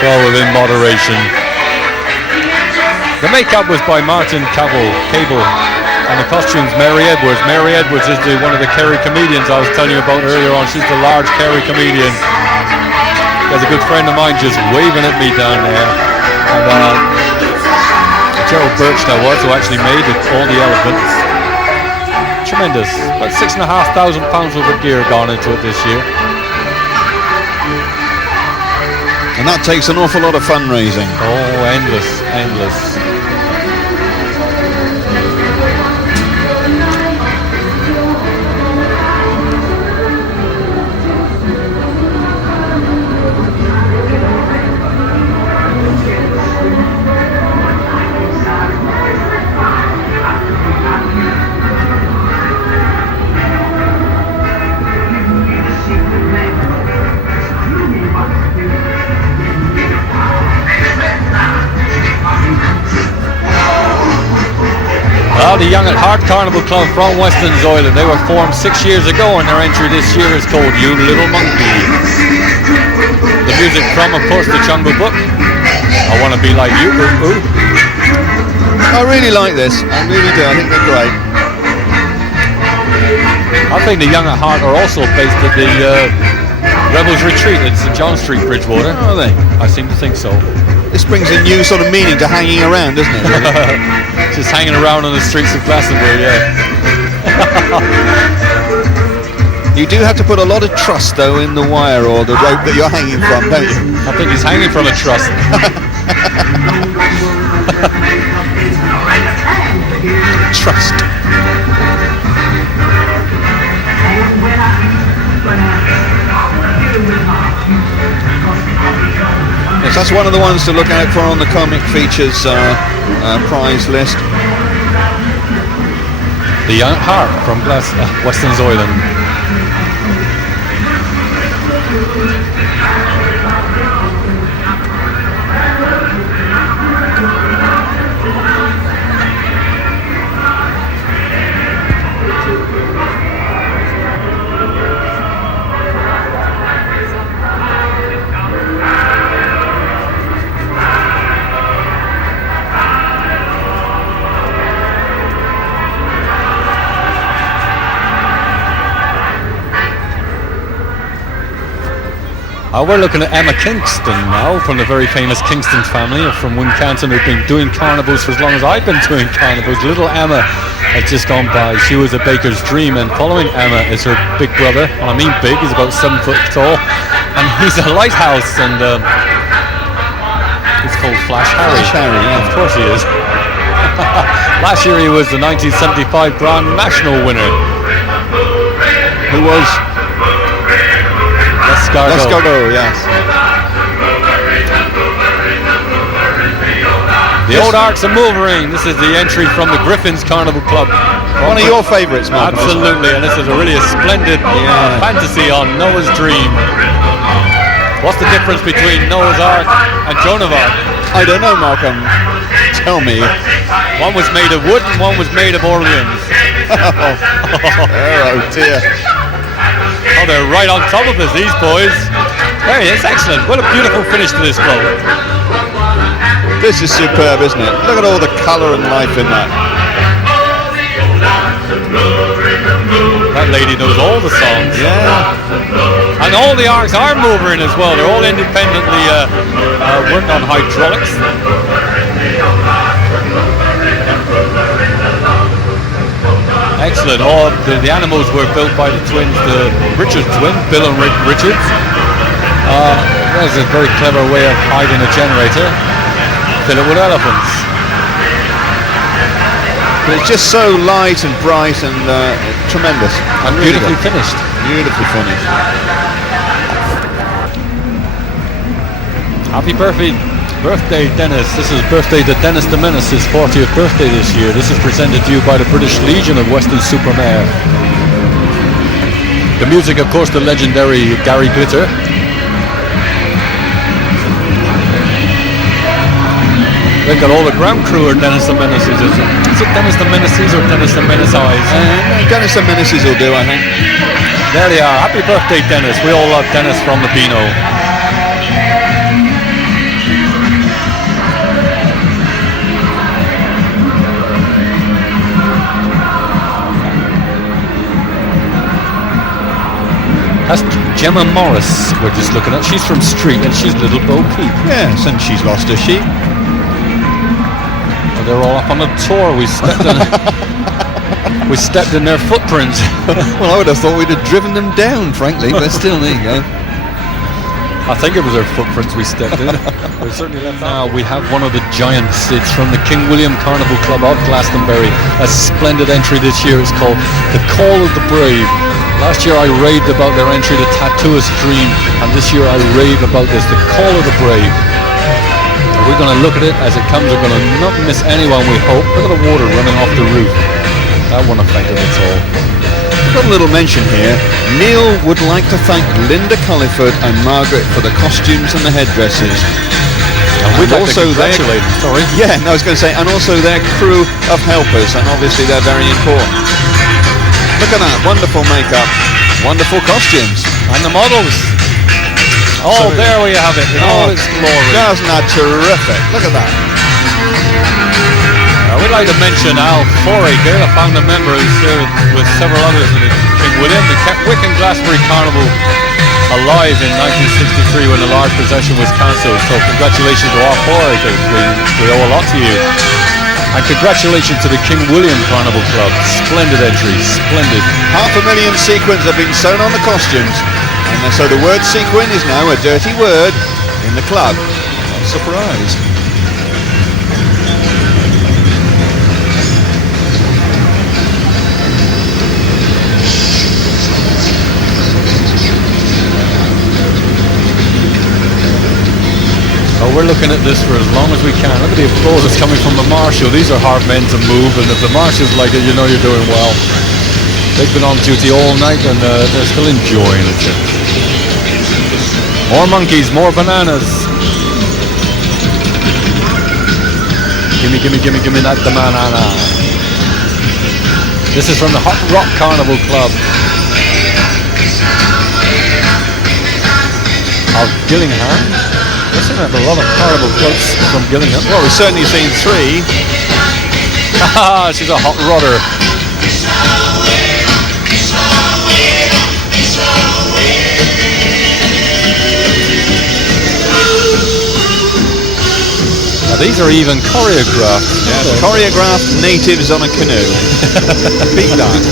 Well, within moderation. The makeup was by Martin Cable, and the costumes, Mary Edwards. Mary Edwards is one of the Kerry comedians I was telling you about earlier on. She's the large Kerry comedian. There's a good friend of mine just waving at me down there. And Gerald Birch that was, who actually made all the elephants. Tremendous. About £6,500 worth of gear gone into it this year. And that takes an awful lot of fundraising. Oh, endless. The Young at Heart Carnival Club from Western Zoyland. They were formed 6 years ago, and their entry this year is called You Little Monkey. The music from, of course, the Jungle Book. I Want to Be Like You. Ooh, ooh. I really like this. I really do. I think they're great. I think the Young at Heart are also based at the Rebels Retreat at St John Street, Bridgewater. Are they? I seem to think so. This brings a new sort of meaning to hanging around, doesn't it? Really? Just hanging around on the streets of Glastonbury, yeah. You do have to put a lot of trust, though, in the wire or the rope that you're hanging from, don't you? I think he's hanging from a truss. Trust. Yes, that's one of the ones to look out for on the Comic Features prize list. The Young Heart from Western Zoyland. We're looking at Emma Kingston now, from the very famous Kingston family from Wincanton, who've been doing carnivals for as long as I've been doing carnivals. Little Emma has just gone by. She was a baker's dream, and following Emma is her big brother. Well, I mean big, he's about 7 foot tall, and he's a lighthouse, and he's called Flash Harry. Flash Harry, yeah. Of course he is. Last year he was the 1975 Grand National winner. Who was? Let's go, yes. The Old Arcs of Wolverine. This is the entry from the Griffins Carnival Club. One of your favourites, Mark. Absolutely, and this is a really splendid fantasy on Noah's Dream. What's the difference between Noah's Ark and Joan of Arc? I don't know, Malcolm. Tell me. One was made of wood and one was made of Orleans. Oh dear. Oh, they're right on top of us, these boys. There he is, excellent. What a beautiful finish to this club. This is superb, isn't it? Look at all the colour and life in that. That lady knows all the songs. Yeah. And all the arcs are moving as well. They're all independently working on hydraulics. Excellent. All the animals were built by the twins, the Richards twins, Bill and Rick Richards. There's a very clever way of hiding a generator. Fill it with elephants. But it's just so light and bright and tremendous. And really beautifully good. finished. Beautifully finished. Happy birthday, Dennis. This is birthday to Dennis the Menace, his 40th birthday this year. This is presented to you by the British Legion of Weston-super-Mare. The music, of course, the legendary Gary Glitter. They've got all the ground crew are Dennis the Menaces. Is it Dennis the Menaces or Dennis the Menace Eyes? Dennis the Menaces will do, I think. There they are. Happy birthday, Dennis. We all love Dennis from the Beano. That's Gemma Morris we're just looking at. She's from Street and she's Little Bo Peep. Yes, and she's lost her sheep. Well, they're all up on a tour. We stepped in their footprints. Well, I would have thought we'd have driven them down, frankly, but still, there you go. I think it was their footprints we stepped in. We certainly left now. We have one of the giants. It's from the King William Carnival Club of Glastonbury. A splendid entry this year. It's called The Call of the Brave. Last year I raved about their entry to Tattooist Dream, and this year I rave about this, The Call of the Brave. We're going to look at it as it comes. We're going to not miss anyone, we hope. Look at the water running off the roof. That won't affect it at all. Got a little mention here. Neil would like to thank Linda Culliford and Margaret for the costumes and the headdresses. And we'd like to also their, congratulate them. Sorry. yeah, no, I was going to say, and also their crew of helpers, and obviously they're very important. Look at that, wonderful makeup, wonderful costumes. And the models. Oh, there we have it in all its glory. Isn't that terrific? Look at that. We'd like to mention Al Foraker, a founder member who's here with several others in King William. He kept Wick and Glastonbury Carnival alive in 1963 when the large procession was cancelled. So congratulations to Al Foraker. We owe a lot to you. And congratulations to the King William Carnival Club. Splendid entry, splendid. 500,000 sequins have been sewn on the costumes, and so the word sequin is now a dirty word in the club. What a surprise. So we're looking at this for as long as we can. Look at the applause that's coming from the marshal. These are hard men to move, and if the marshal's like it, you know you're doing well. They've been on duty all night, and they're still enjoying it. More monkeys, more bananas. Gimme, gimme, gimme, gimme that banana. This is from the Hot Rock Carnival Club of Gillingham. I've seen a lot of carnival clubs from Gillingham. Well, we've certainly seen 3. Haha, she's a hot rodder. Now, these are even choreographed. Yeah, choreographed natives on a canoe. Beat that.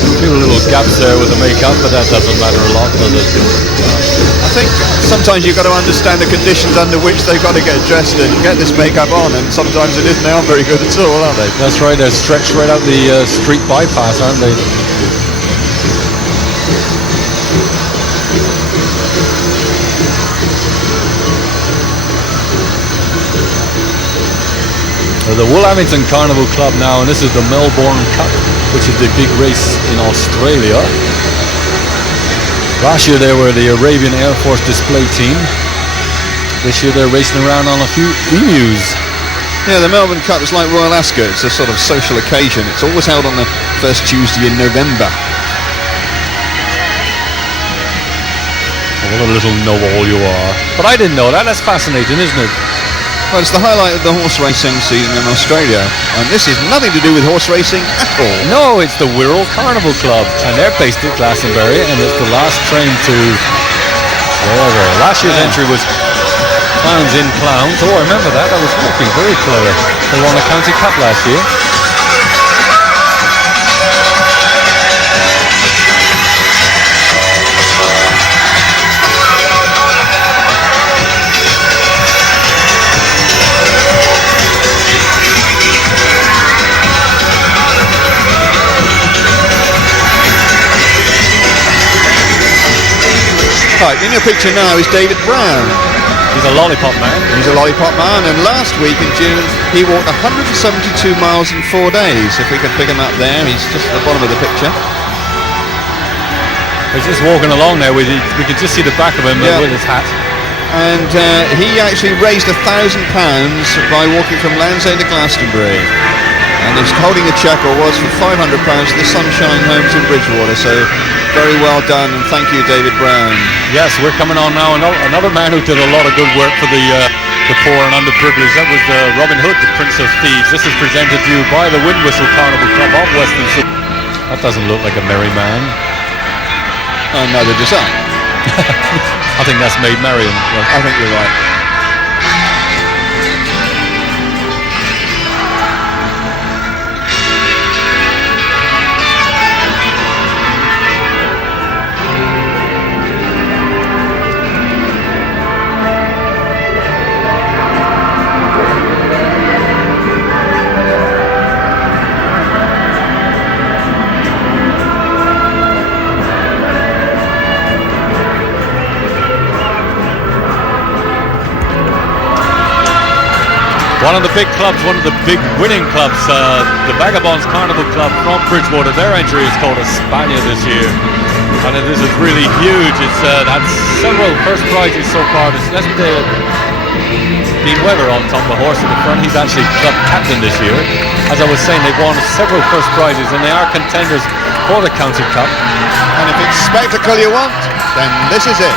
A few little gaps there with the makeup, but that doesn't matter a lot, does it? I think sometimes you've got to understand the conditions under which they've got to get dressed and get this makeup on, and sometimes it isn't. They aren't very good at all, are they? That's right, they're stretched right out the street bypass, aren't they? The Woolhampton Carnival Club now, and this is the Melbourne Cup, which is the big race in Australia. Last year they were the Arabian Air Force display team. This year they're racing around on a few emus. Yeah, the Melbourne Cup is like Royal Ascot. It's a sort of social occasion. It's always held on the first Tuesday in November. What a little know-all you are. But I didn't know that. That's fascinating, isn't it? Well, it's the highlight of the horse racing season in Australia, and this is nothing to do with horse racing at all. No, it's the Wirral Carnival Club, and they're based at Glastonbury, and it's the last train to wherever. Last year's entry was Clowns in Clowns. Oh, I remember that. That was working very clever. They won the County Cup last year. Right, in your picture now is David Brown. He's a lollipop man. He's a lollipop man, and last week in June he walked 172 miles in 4 days. If we could pick him up there, he's just at the bottom of the picture. He's just walking along there. We can just see the back of him with his hat. And he actually raised £1,000 by walking from Landsay to Glastonbury. And he's holding a cheque, or was, for £500 to the Sunshine Homes in Bridgewater. So very well done, and thank you, David Brown. Yes, we're coming on now. Another man who did a lot of good work for the poor and underprivileged. That was Robin Hood, the Prince of Thieves. This is presented to you by the Windwhistle Carnival Club of Western Sydney. That doesn't look like a merry man. Neither does I. I think that's Maid Marian. Well, I think you're right. One of the big clubs, one of the big winning clubs, the Vagabonds Carnival Club from Bridgewater. Their entry is called España this year. And this is really huge. It's had several first prizes so far. It's left Dean Weber on top of the horse in the front. He's actually club captain this year. As I was saying, they've won several first prizes and they are contenders for the County Cup. And if it's spectacle you want, then this is it.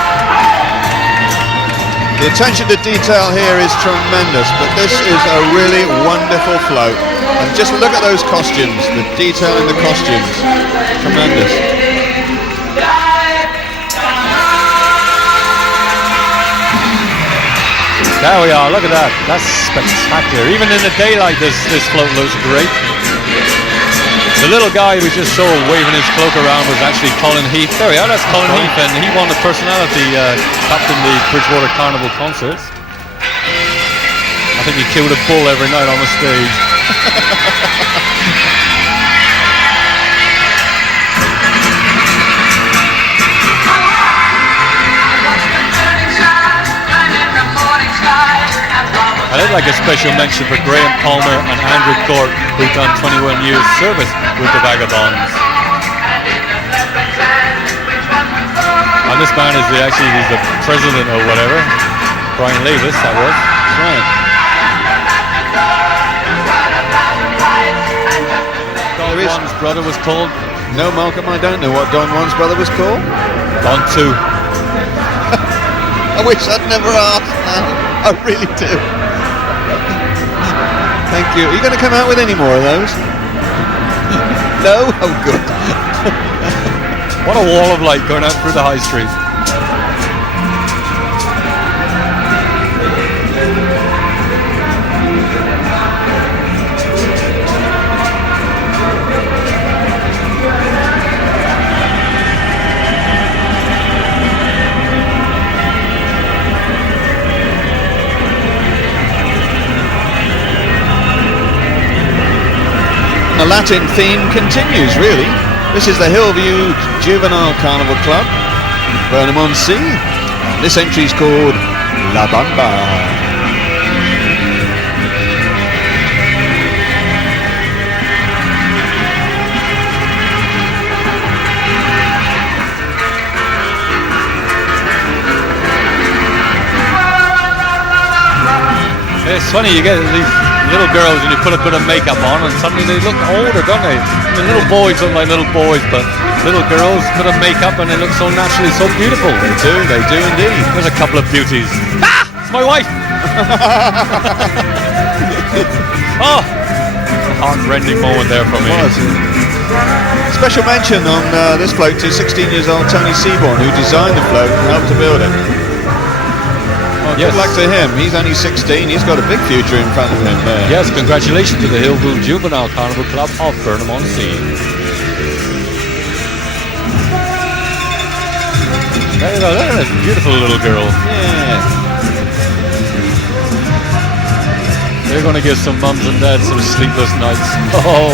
The attention to detail here is tremendous, but this is a really wonderful float. And just look at those costumes, the detail in the costumes, tremendous. There we are, look at that. That's spectacular. Even in the daylight, this float looks great. The little guy we just saw waving his cloak around was actually Colin Heath. There we are, that's Colin Heath, and he won the personality cup in the Bridgewater Carnival concerts. I think he killed a bull every night on the stage. I'd like a special mention for Graham Palmer and Andrew Court, who've done 21 years service with the Vagabonds. And this man is he's the president or whatever. Brian Levis, that was. That's right. Don Juan's brother was called? No, Malcolm, I don't know what Don Juan's brother was called. Don 2. I wish I'd never asked now. I really do. Thank you. Are you going to come out with any more of those? No? Oh, good. What a wall of light going out through the high street. The Latin theme continues, really. This is the Hillview Juvenile Carnival Club, Burnham-on-Sea. This entry is called La Bamba. It's funny, you get these little girls and you put a bit of makeup on and suddenly they look older, don't they? I mean, little boys look like little boys, but little girls put a makeup and they look so naturally, so beautiful. They do indeed. There's a couple of beauties. Ah! It's my wife! Oh! A heart-rending moment there for me. Special mention on this float to 16 years old Tony Seaborn, who designed the float and helped to build it. Yes. Good luck to him. He's only 16. He's got a big future in front of him there. Yes, congratulations to the Hillview Juvenile Carnival Club of Burnham-on-Sea. There you go. Look at this beautiful little girl. Yeah. They're going to give some mums and dads some sleepless nights. Oh.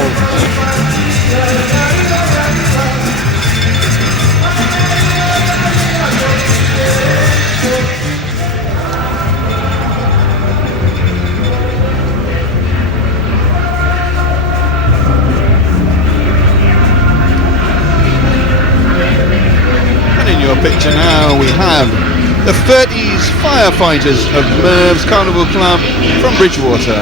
Picture now we have the 30s firefighters of Merv's Carnival Club from Bridgewater.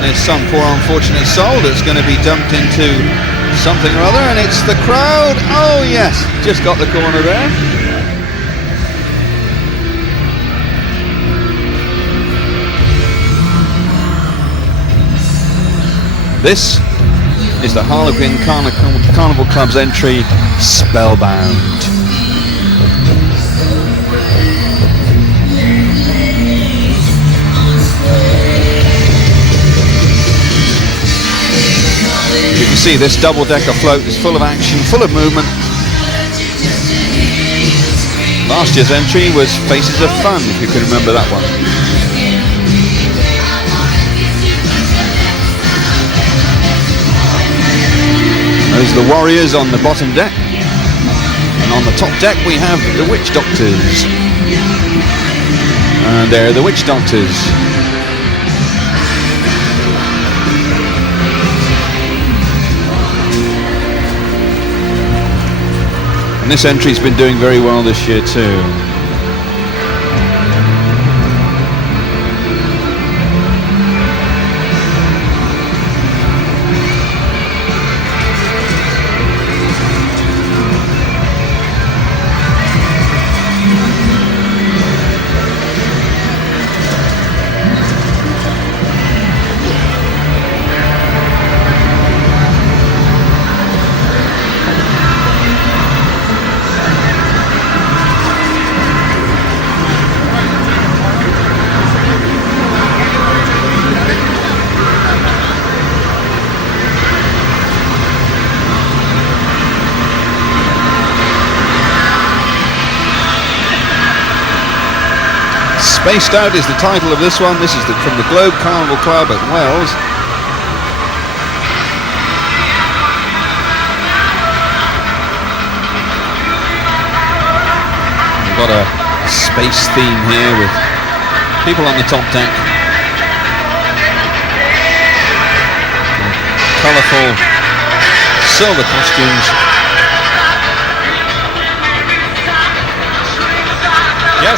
There's some poor unfortunate soul that's going to be dumped into something or other, and it's the crowd. Oh yes, just got the corner there. This is the Harlequin Carnival Club's entry, Spellbound. You can see this double-decker float is full of action, full of movement. Last year's entry was Faces of Fun, if you can remember that one. Those are the warriors on the bottom deck. And on the top deck we have the witch doctors. And there are the witch doctors. And this entry's been doing very well this year too. Spaced Out is the title of this one. This is from the Globe Carnival Club at Wells. We've got a space theme here with people on the top deck. Colourful silver costumes. Yes.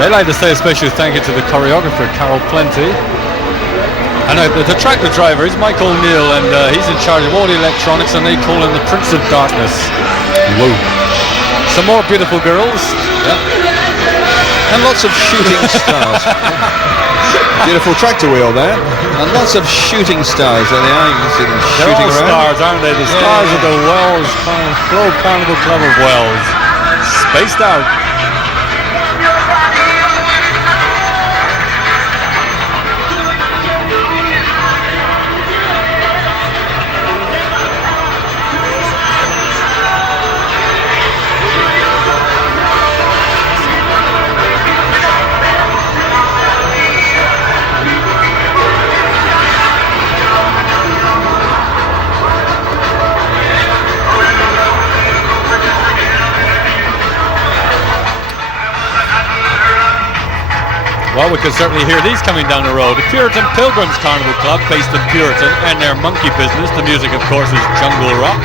They'd like to say a special thank you to the choreographer Carol Plenty, and the tractor driver is Mike O'Neill, and he's in charge of all the electronics, and they call him the Prince of Darkness. Whoa! Some more beautiful girls, yeah, and lots of shooting stars. Beautiful tractor wheel there, and lots of shooting stars. There they are. You can see them shooting all around. Stars, aren't they? The stars of the Wells Globe Carnival Club of Wells. Spaced Out. Well, we can certainly hear these coming down the road. The Puritan Pilgrims Carnival Club, based in Puritan, and their monkey business. The music, of course, is jungle rock.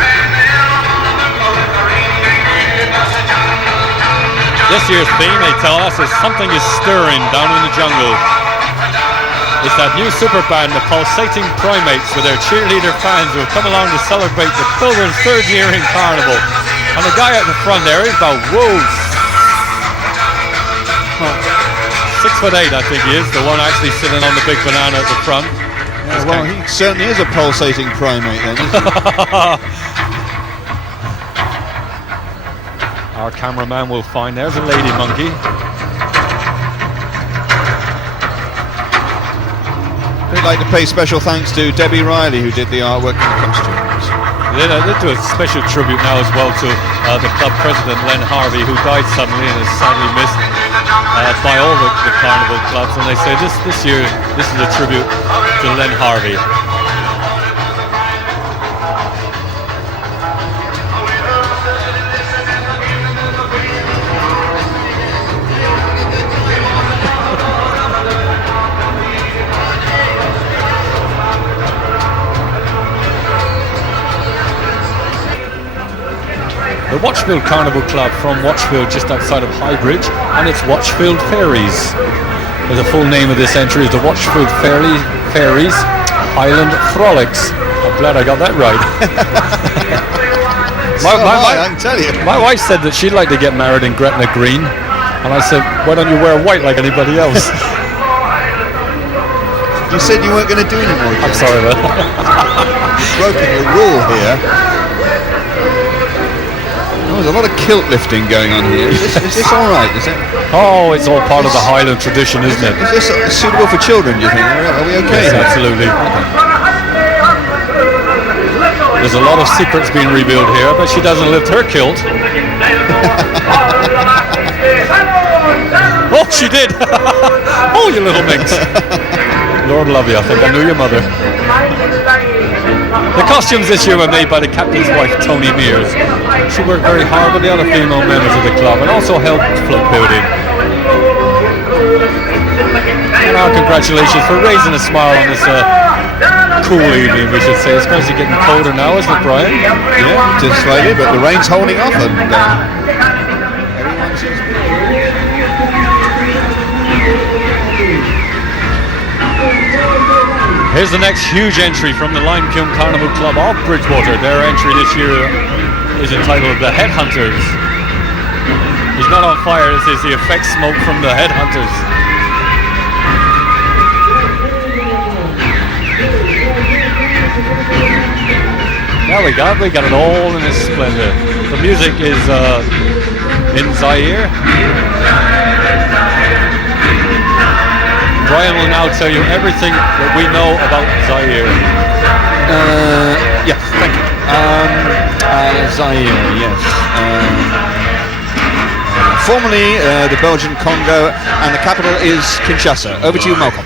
This year's theme, they tell us, is Something is Stirring Down in the Jungle. It's that new super band, the Pulsating Primates, with their cheerleader fans who have come along to celebrate the Pilgrims' third year in Carnival. And the guy at the front there is about, 6'8", I think he is, the one actually sitting on the big banana at the front. Yeah, well, he certainly is a pulsating primate then, isn't he? Our cameraman will find there's a lady monkey. We'd like to pay special thanks to Debbie Riley, who did the artwork and the costumes. They do a special tribute now as well to the club president, Len Harvey, who died suddenly and is sadly missed by all the carnival clubs. And they say this year, this is a tribute to Len Harvey. The Watchfield Carnival Club from Watchfield, just outside of Highbridge, and it's Watchfield Fairies. The full name of this entry is the Watchfield Fairies Highland Frolics. I'm glad I got that right. I can tell you. My wife said that she'd like to get married in Gretna Green, and I said, why don't you wear white like anybody else? You said you weren't going to do any more. I'm sorry about that. You've broken your rule here. There's a lot of kilt lifting going on here. Is this all right, is it? Oh, it's all part of the Highland tradition, isn't it? Is this suitable for children, do you think? Are we okay? Yes, absolutely. There's a lot of secrets being revealed here, but she doesn't lift her kilt. Oh, she did. Oh, you little minx. Lord love you. I think I knew your mother. The costumes this year were made by the captain's wife, Tony Mears. She worked very hard with the other female members of the club and also helped float building. And our congratulations for raising a smile on this cool evening, we should say. It's going to be getting colder now, isn't it, Brian? Yeah, just slightly, but the rain's holding off, and here's the next huge entry from the Limecombe Carnival Club of Bridgewater. Their entry this year is entitled The Headhunters. He's not on fire, this is the effect smoke from the Headhunters. There we got it all in its splendor. The music is in Zaire. Brian will now tell you everything that we know about Zaire. yes, thank you. Zaire, yes. Formerly the Belgian Congo, and the capital is Kinshasa. Over to you, Malcolm.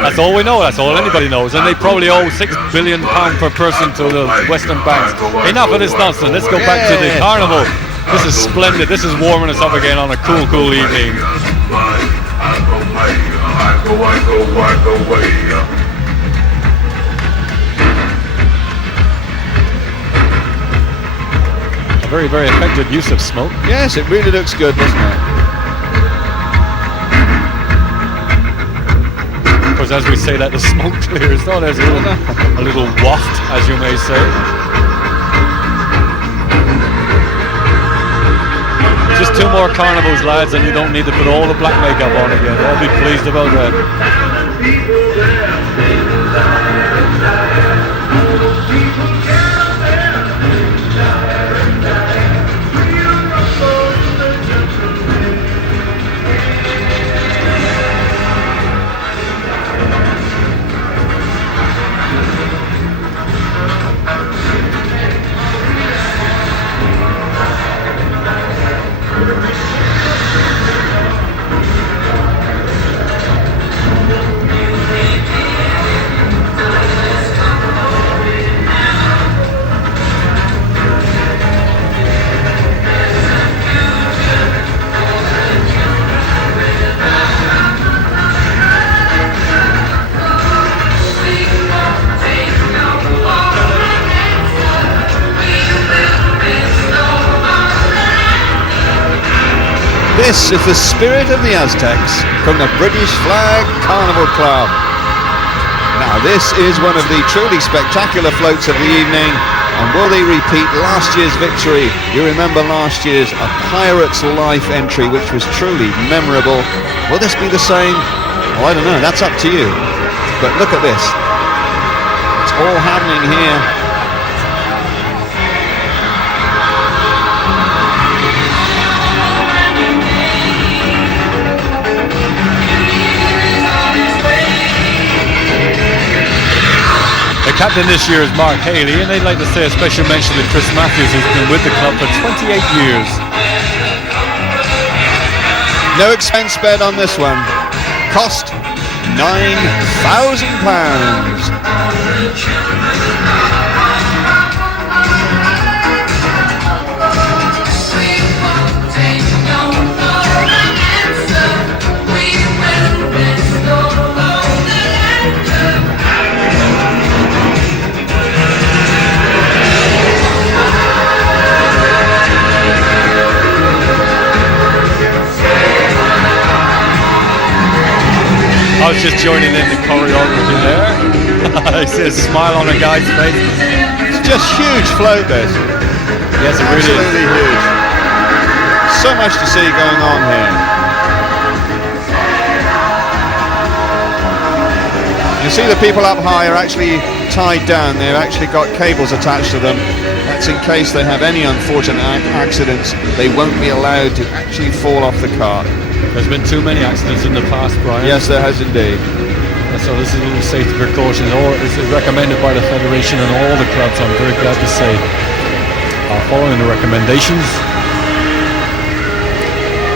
That's all we know, that's all anybody knows. And they probably owe £6 billion per person to the Western banks. Enough of this nonsense, let's go back to the carnival. This is splendid, this is warming us up again on a cool evening. Very, very effective use of smoke. Yes, it really looks good, doesn't it? Of course, as we say that, the smoke clears. Oh, there's a little waft, as you may say. Just 2 more carnivals, lads, and you don't need to put all the black makeup on again. I'll be pleased about that. This is the spirit of the Aztecs from the British Flag Carnival Club. Now this is one of the truly spectacular floats of the evening, and will they repeat last year's victory? You remember last year's A Pirate's Life entry, which was truly memorable. Will this be the same? Well, I don't know, that's up to you. But look at this. It's all happening here. The captain this year is Mark Haley, and they'd like to say a special mention to Chris Matthews, who's been with the club for 28 years. No expense spared on this one. Cost £9,000. I was just joining in the choreography there. I see a smile on a guy's face. It's just huge float, this. Yes, it really is. Absolutely huge. So much to see going on here. You see the people up high are actually tied down. They've actually got cables attached to them. That's in case they have any unfortunate accidents. They won't be allowed to actually fall off the cart. There's been too many accidents in the past, Brian. Yes, there has indeed. So this is a little safety precaution. This is recommended by the Federation and all the clubs, I'm very glad to say, are following the recommendations.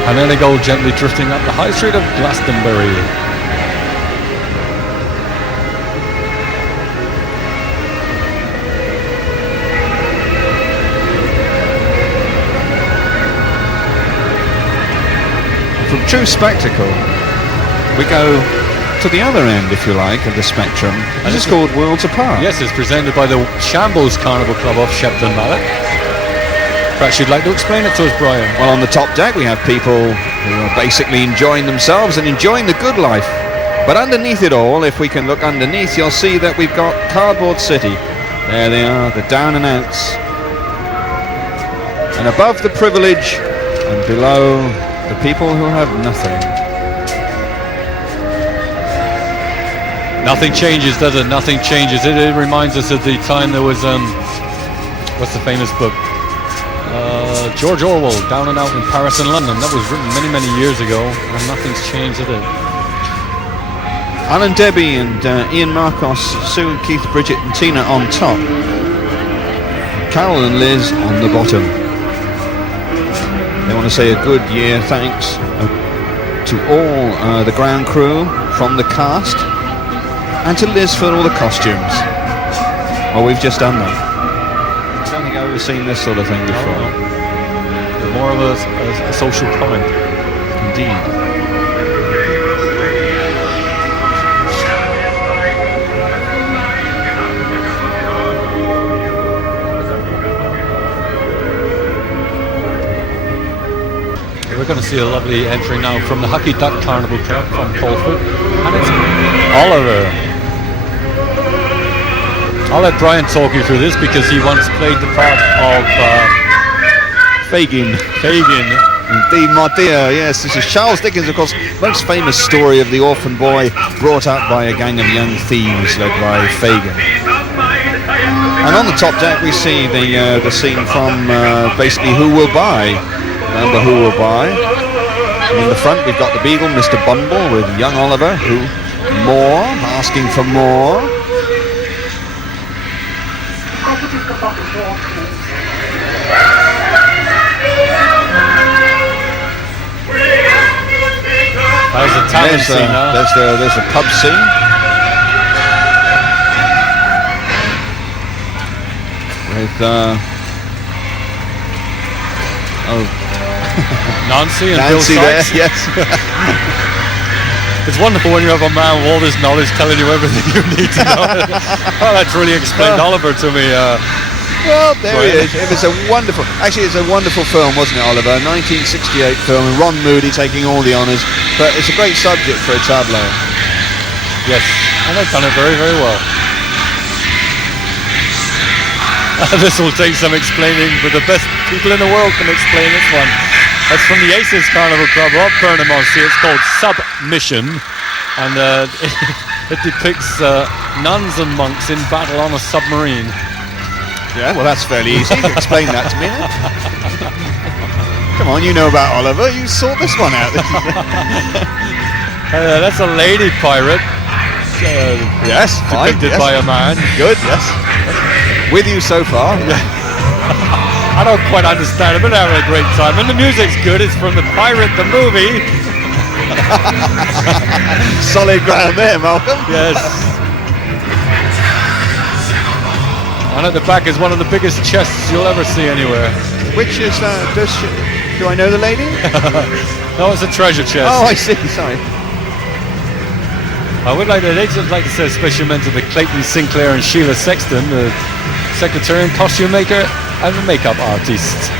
And then they go gently drifting up the high street of Glastonbury. From true spectacle, we go to the other end, if you like, of the spectrum. And it's called Worlds Apart. Yes, it's presented by the Shambles Carnival Club of Shepton Mallet. Perhaps you'd like to explain it to us, Brian. Well, on the top deck we have people who are basically enjoying themselves and enjoying the good life. But underneath it all, if we can look underneath, you'll see that we've got Cardboard City. There they are, the down and outs. And above the privilege and below the people who have nothing. Nothing changes, does it? Nothing changes. It reminds us of the time there was, what's the famous book? George Orwell, Down and Out in Paris and London. That was written many, many years ago, and nothing's changed, has it? Alan, Debbie and Ian Marcos, Sue, Keith, Bridget and Tina on top. Carol and Liz on the bottom. They want to say a good year thanks to all the ground crew from the cast and to Liz for all the costumes. Well, we've just done that. I don't think I've ever seen this sort of thing before. More of a social comment. Indeed. We're going to see a lovely entry now from the Hucky Duck Carnival Club from Colford, and it's Oliver. I'll let Brian talk you through this because he once played the part of Fagin. Indeed, my dear, yes, this is Charles Dickens, of course, most famous story of the orphan boy brought up by a gang of young thieves led by Fagin. And on the top deck we see the scene from basically Who Will Buy. Remember Who Will Buy? And in the front we've got the Beagle, Mr. Bumble, with young Oliver, who more, asking for more. There's a tavern scene now. There's the pub scene. With Nancy and Bill Nancy Sykes. there, yes. It's wonderful when you have a man with all this knowledge telling you everything you need to know. Oh, that's really explained Oliver to me. Well, there he is. It was a wonderful, actually it's a wonderful film, wasn't it, Oliver? 1968 film, and Ron Moody taking all the honours, but it's a great subject for a tableau. Yes, and they've done it very, very well. This will take some explaining, but the best people in the world can explain this one. That's from the Aces Carnival Club of Burnham-on-Sea. It's called Submission, and it depicts nuns and monks in battle on a submarine. Yeah, well that's fairly easy. Explain that to me then. Come on, you know about Oliver. You sort this one out. That's a lady pirate. Yes, fine. Depicted Yes. by a man. Good, yes. With you so far. I don't quite understand it, but having a great time. And the music's good. It's from The Pirate, the movie. Solid ground there, Malcolm. Yes. And at the back is one of the biggest chests you'll ever see anywhere. Which is, do I know the lady? No, it's a treasure chest. Oh, I see, sorry. I would like to say a special mention to Clayton Sinclair and Sheila Sexton, the secretary and costume maker and the makeup artist.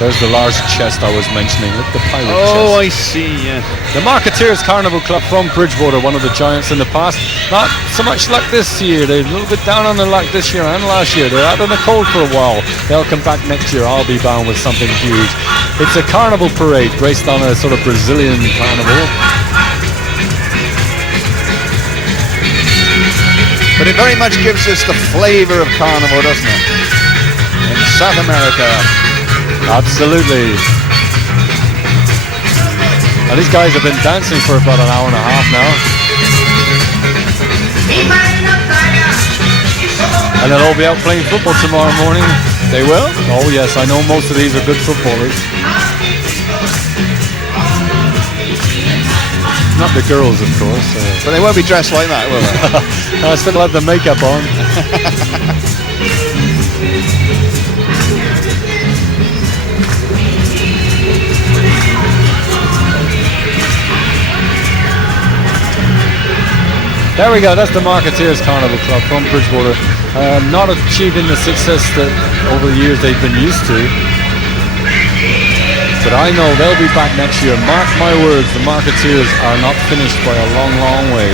There's the large chest I was mentioning, look, the pirate chest. Oh, I see, yes. The Marketeers Carnival Club from Bridgewater, one of the giants in the past. Not so much luck this year. They're a little bit down on their luck this year and last year. They're out in the cold for a while. They'll come back next year. I'll be bound with something huge. It's a carnival parade based on a sort of Brazilian carnival. But it very much gives us the flavour of carnival, doesn't it? In South America. Absolutely. And these guys have been dancing for about an hour and a half now. And they'll all be out playing football tomorrow morning. They will? Oh yes, I know most of these are good footballers. Not the girls, of course. But they won't be dressed like that, will they? I still have the makeup on. There we go, that's the Marketeers Carnival Club from Bridgewater. Not achieving the success that over the years they've been used to. But I know they'll be back next year. Mark my words, the Marketeers are not finished by a long, long way.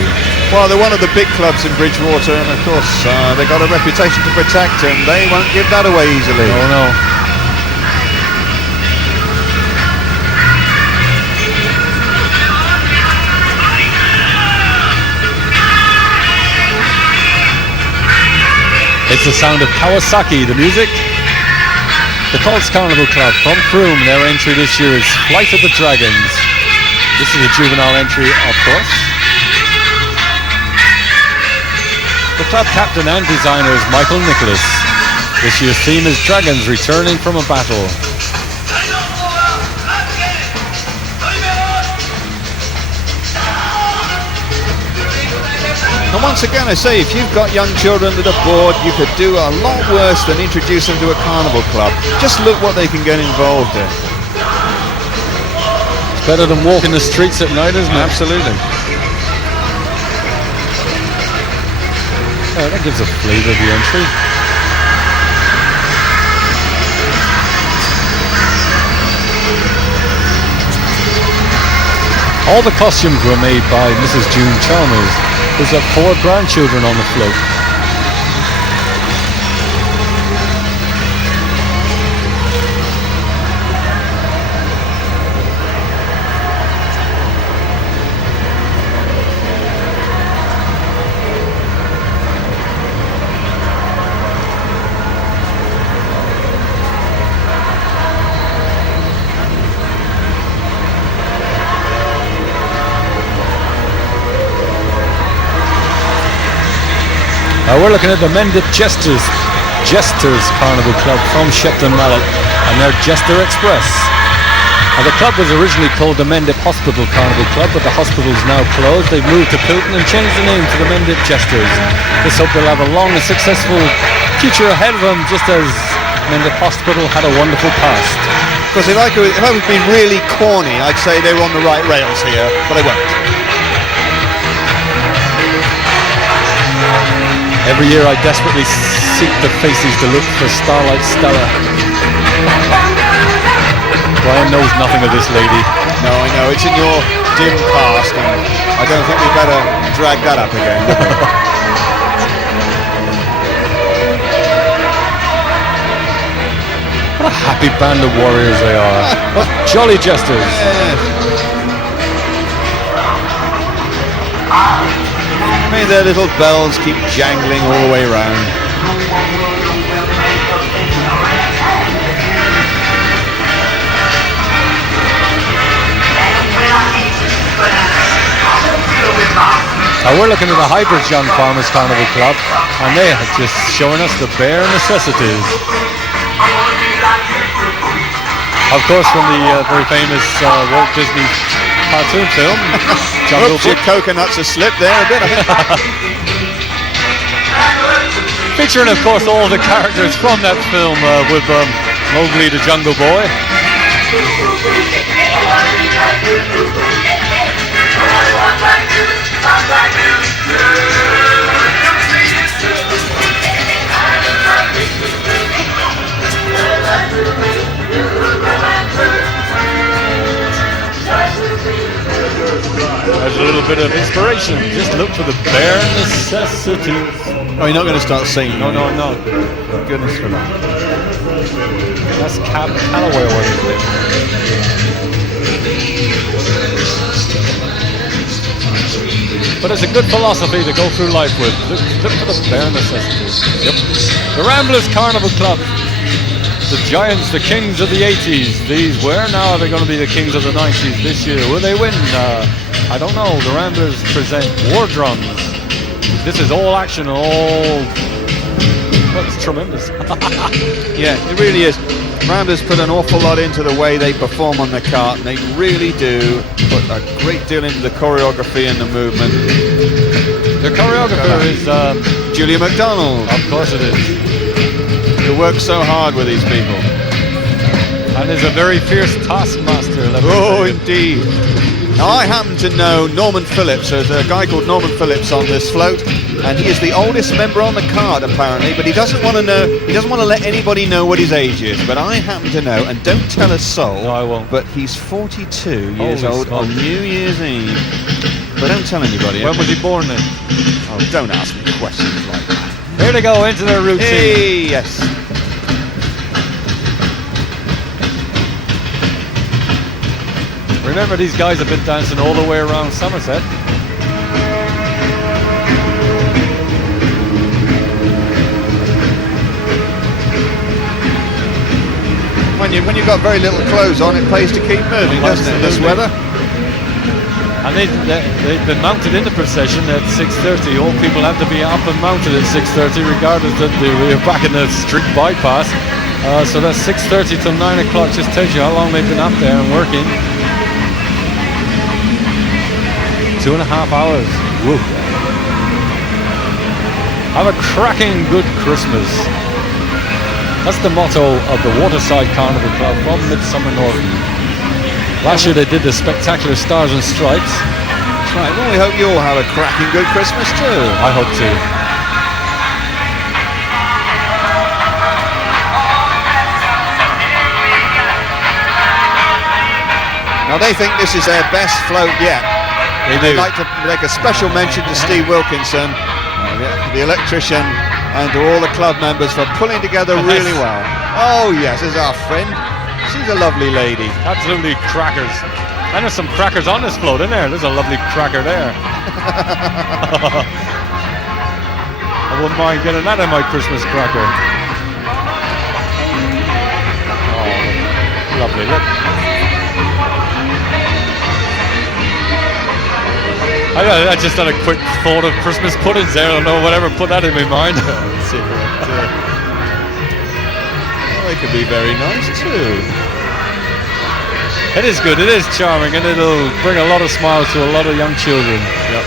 Well, they're one of the big clubs in Bridgewater, and of course they've got a reputation to protect, and they won't give that away easily. Oh no. It's the sound of Kawasaki, the music. The Fawkes Carnival Club from Frome, their entry this year is Flight of the Dragons. This is a juvenile entry, of course. The club captain and designer is Michael Nicholas. This year's theme is Dragons returning from a battle. And once again, I say, if you've got young children that are bored, you could do a lot worse than introduce them to a carnival club. Just look what they can get involved in. It's better than walking the streets at night, isn't it? Absolutely. That gives a flavour of the entry. All the costumes were made by Mrs. June Chalmers, who's got 4 grandchildren on the float. We're looking at the Mendip Jesters Carnival Club from Shepton Mallet and their Jester Express. Now, the club was originally called the Mendip Hospital Carnival Club, but the hospital's now closed. They've moved to Pilton and changed the name to the Mendip Jesters. Let's hope they'll have a long and successful future ahead of them, just as Mendip Hospital had a wonderful past. Because if I was being really corny, I'd say they were on the right rails here, but I won't. Every year I desperately seek the faces to look for Starlight Stella. Brian knows nothing of this lady. No, I know, it's in your dim past, and I don't think we better drag that up again. What a happy band of warriors they are. What jolly jesters. Yes. May their little bells keep jangling all the way around. Now we're looking at the Hybrid Young Farmers Carnival Club, and they are just showing us the bare necessities. Of course, from the very famous Walt Disney cartoon film, Jungle Oops, your coconuts are slipped there a bit. Featuring, of course, all the characters from that film with Mowgli the Jungle Boy. There's a little bit of inspiration. Just look for the bare necessities. Oh, you're not going to start singing? No, no, no. Goodness for that. That's Callaway or whatever. But it's a good philosophy to go through life with. Look for the bare necessities. Yep. The Ramblers Carnival Club. The Giants, the kings of the 80s. These, where now are they going to be the kings of the 90s this year? Will they win? I don't know. The Ramblers present War Drums. This is all action, all That's tremendous. Yeah, it really is. Ramblers put an awful lot into the way they perform on the cart, and they really do put a great deal into the choreography and the movement. The choreographer is Julia MacDonald, of course it is, who works so hard with these people. and is a very fierce taskmaster. let me Oh, tell you. indeed. Now, I happen to know Norman Phillips. There's a guy called Norman Phillips on this float, and he is the oldest member on the cart, apparently, but he doesn't want to know, he doesn't want to let anybody know what his age is, but I happen to know, and don't tell a soul. No, I won't. But he's 42 years Holy old smoke. on New Year's Eve. But don't tell anybody. When was he born then? Oh, don't ask me questions like that. Here they go into their routine. Hey, yes. Remember, these guys have been dancing all the way around Somerset. When you've got very little clothes on, it pays to keep moving, doesn't it, in this Absolutely. weather? And they've been mounted in the procession at 6:30. All people have to be up and mounted at 6:30, regardless that we're back in the strict bypass. So that's 6:30 till 9 o'clock. Just tells you how long they've been up there and working. 2.5 hours. Woo. Have a cracking good Christmas. That's the motto of the Waterside Carnival Club from Midsummer Norton. Last year they did the spectacular Stars and Stripes. That's right. Well, we hope you all have a cracking good Christmas too. I hope to. Now they think this is their best float yet. They'd like to make a special mention to Steve Wilkinson, the electrician, and to all the club members for pulling together really well. Oh yes, there's our friend. She's a lovely lady. Absolutely crackers. And there's some crackers on this float, isn't there? There's a lovely cracker there. I wouldn't mind getting that in my Christmas cracker. Oh, lovely. Look. I just had a quick thought of Christmas puddings there. I don't know whatever put that in my mind. They could be very nice too. It is good, it is charming, and it'll bring a lot of smiles to a lot of young children. Yep.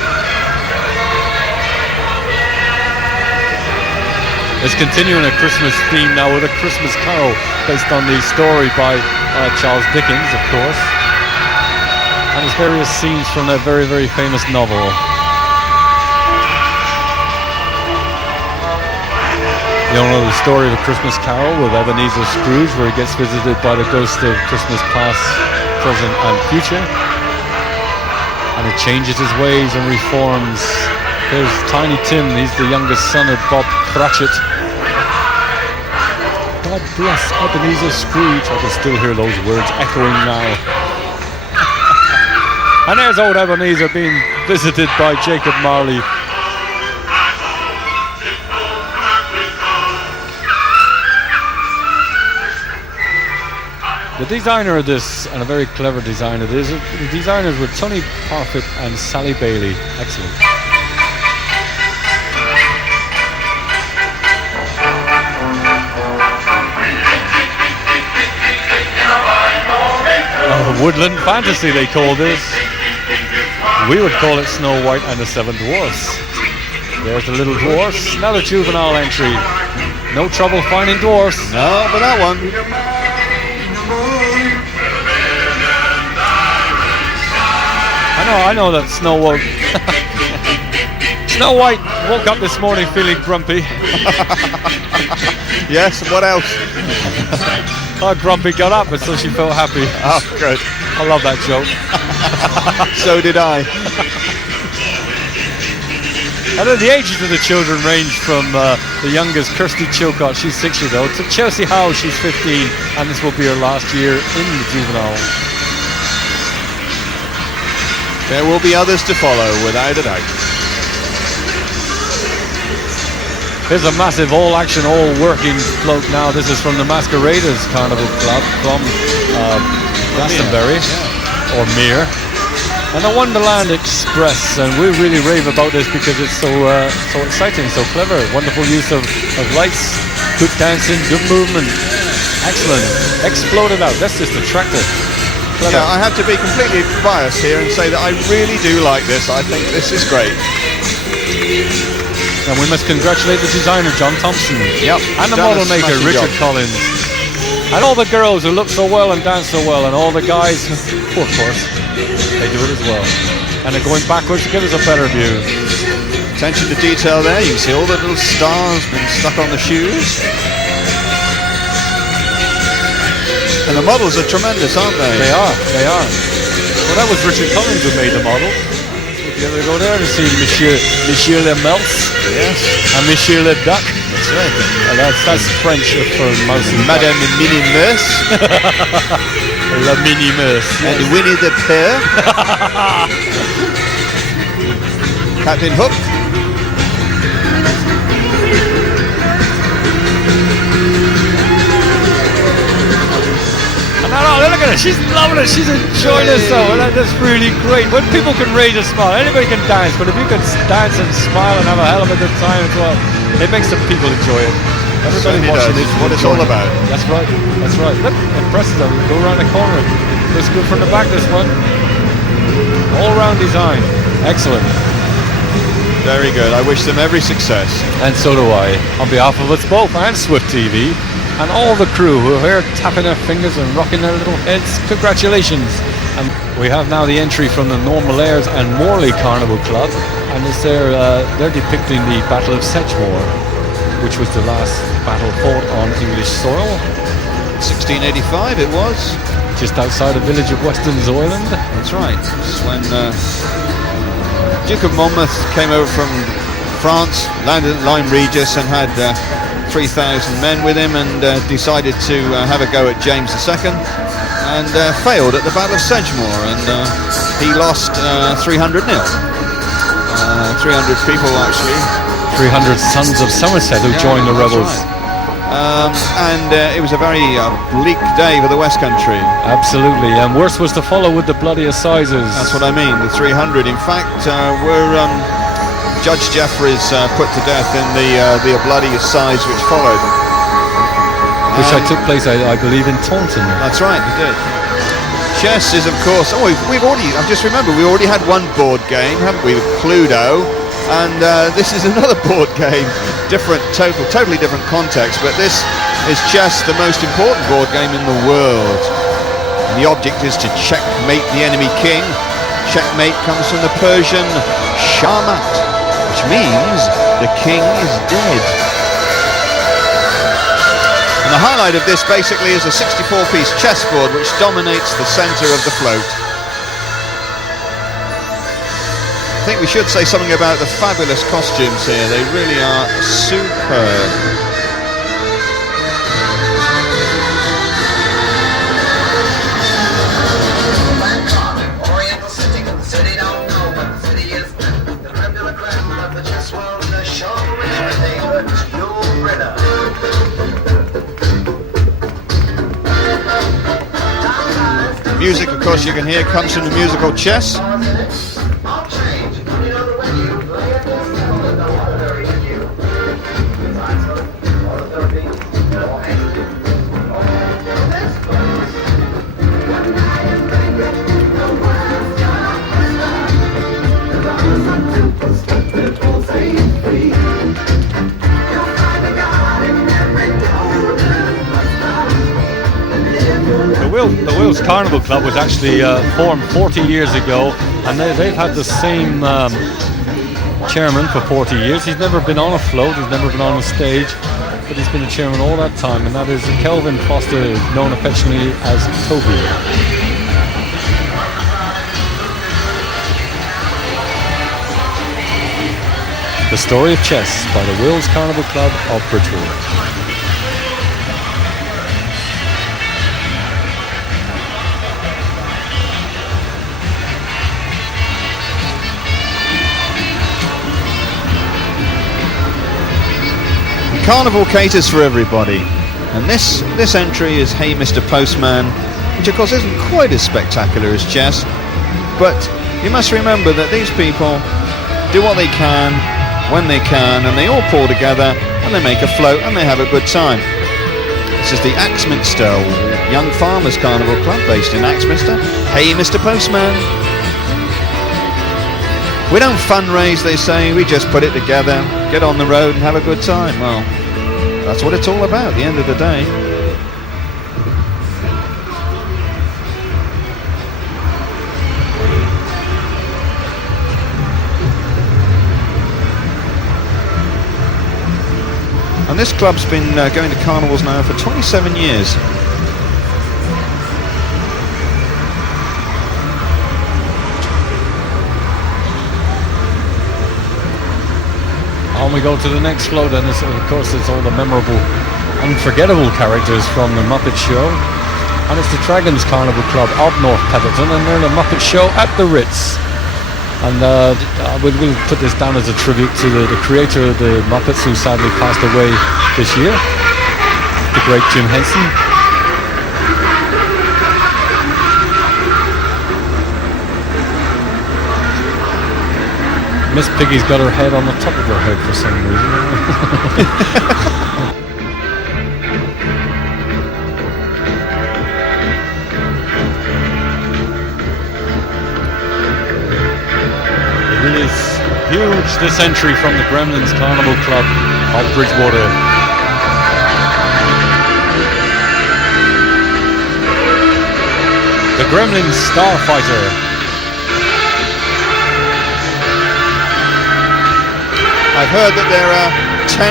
It's continuing a Christmas theme now with a Christmas Carol based on the story by Charles Dickens, of course. And there's various scenes from that very, very famous novel. You all know the story of A Christmas Carol with Ebenezer Scrooge, where he gets visited by the ghost of Christmas past, present and future. And he changes his ways and reforms. Here's Tiny Tim, he's the youngest son of Bob Cratchit. God bless Ebenezer Scrooge. I can still hear those words echoing now. And there's old Ebenezer being visited by Jacob Marley. The designer of this, and a very clever designer, the designers were Tony Parfitt and Sally Bailey. Excellent. Woodland Fantasy they call this. We would call it Snow White and the Seven Dwarfs. There's the little dwarfs, another juvenile entry. No trouble finding dwarfs. No, but that one. I know that Snow White woke up this morning feeling grumpy. Yes, what else? How grumpy got up until she felt happy. Oh, good. I love that joke. So did I. And then the ages of the children range from the youngest, Kirsty Chilcott, she's 6 years old, to Chelsea Howe, she's 15, and this will be her last year in the juvenile. There will be others to follow, without a doubt. Here's a massive all-action, all-working float now. This is from the Masqueraders Carnival Club from Glastonbury, or Mere. And the Wonderland Express, and we really rave about this because it's so exciting, so clever. Wonderful use of lights, good dancing, good movement. Excellent. Exploded out. That's just attractive. Clever. Yeah, I have to be completely biased here and say that I really do like this. I think this is great. And we must congratulate the designer, John Thompson. Yep. And the Done a model maker, smashing Richard job. Collins. And all the girls who look so well and dance so well, and all the guys, of course, they do it as well. And they're going backwards to give us a better view. Attention to detail there. You can see all the little stars been stuck on the shoes. And the models are tremendous, aren't they? They are. Well, that was Richard Collins who made the model. If you ever go there to see Monsieur Le Melts, Yes. and Monsieur Le Duc. That's right. And that's French for mouse and Madame Minimus La Minimus. and Winnie the Pooh. Captain Hook. No, look at her. She's loving it. She's enjoying herself. And that's really great. When people can raise a smile, anybody can dance, but if you can dance and smile and have a hell of a good time as well, it makes the people enjoy it. Everybody Certainly watching does. it. What it's all about. That's right. Look, it presses them. Go around the corner. Looks good from the back, this one. All round design. Excellent. Very good. I wish them every success. And so do I. On behalf of us both and Swift TV, and all the crew who are here tapping their fingers and rocking their little heads, congratulations. And we have now the entry from the Normal Airs and Morley Carnival Club, and it's they're depicting the Battle of Sedgemoor, which was the last battle fought on English soil. 1685 it was. Just outside the village of Weston Zoyland. That's right. It's when Duke of Monmouth came over from France, landed at Lyme Regis and had 3,000 men with him, and decided to have a go at James II, and failed at the Battle of Sedgemoor, and he lost 300-0. 300 people actually. 300 sons of Somerset who joined the rebels. Right. And it was a very bleak day for the West Country. Absolutely, and worse was to follow with the bloody assizes. That's what I mean, the 300. In fact, Judge Jeffreys put to death in the bloody assize which followed. Which took place, I believe, in Taunton. That's right, it did. Chess is, of course. Oh, I've just remembered, we already had one board game, haven't we, with Cluedo, and this is another board game, totally different context. But this is chess, the most important board game in the world. And the object is to checkmate the enemy king. Checkmate comes from the Persian shamat, which means the king is dead. And the highlight of this basically is a 64-piece chessboard which dominates the centre of the float. I think we should say something about the fabulous costumes here. They really are superb. Music, of course, you can hear comes from the musical Chess. The Wales Carnival Club was actually formed 40 years ago, and they've had the same chairman for 40 years. He's never been on a float, he's never been on a stage, but he's been a chairman all that time, and that is Kelvin Foster, known affectionately as Toby. The Story of Chess by the Wales Carnival Club of Bridgewater. Carnival caters for everybody, and this entry is Hey Mr. Postman, which of course isn't quite as spectacular as chess, but You must remember that these people do what they can, when they can, and they all pull together and they make a float and they have a good time. This is the Axminster Young Farmers Carnival Club based in Axminster. Hey, Mr. Postman. We don't fundraise, they say, we just put it together, get on the road and have a good time. Well, that's what it's all about at the end of the day. And this club's been going to carnivals now for 27 years. On we go to the next float, and of course it's all the memorable, unforgettable characters from the Muppet Show. And it's the Dragons Carnival Club of North Petherton, and they're the Muppet Show at the Ritz. And we'll put this down as a tribute to the creator of the Muppets, who sadly passed away this year, the great Jim Henson. Miss Piggy's got her head on the top of her head for some reason. Really huge this entry from the Gremlins Carnival Club of Bridgewater. The Gremlins Starfighter. I've heard that there are 10,000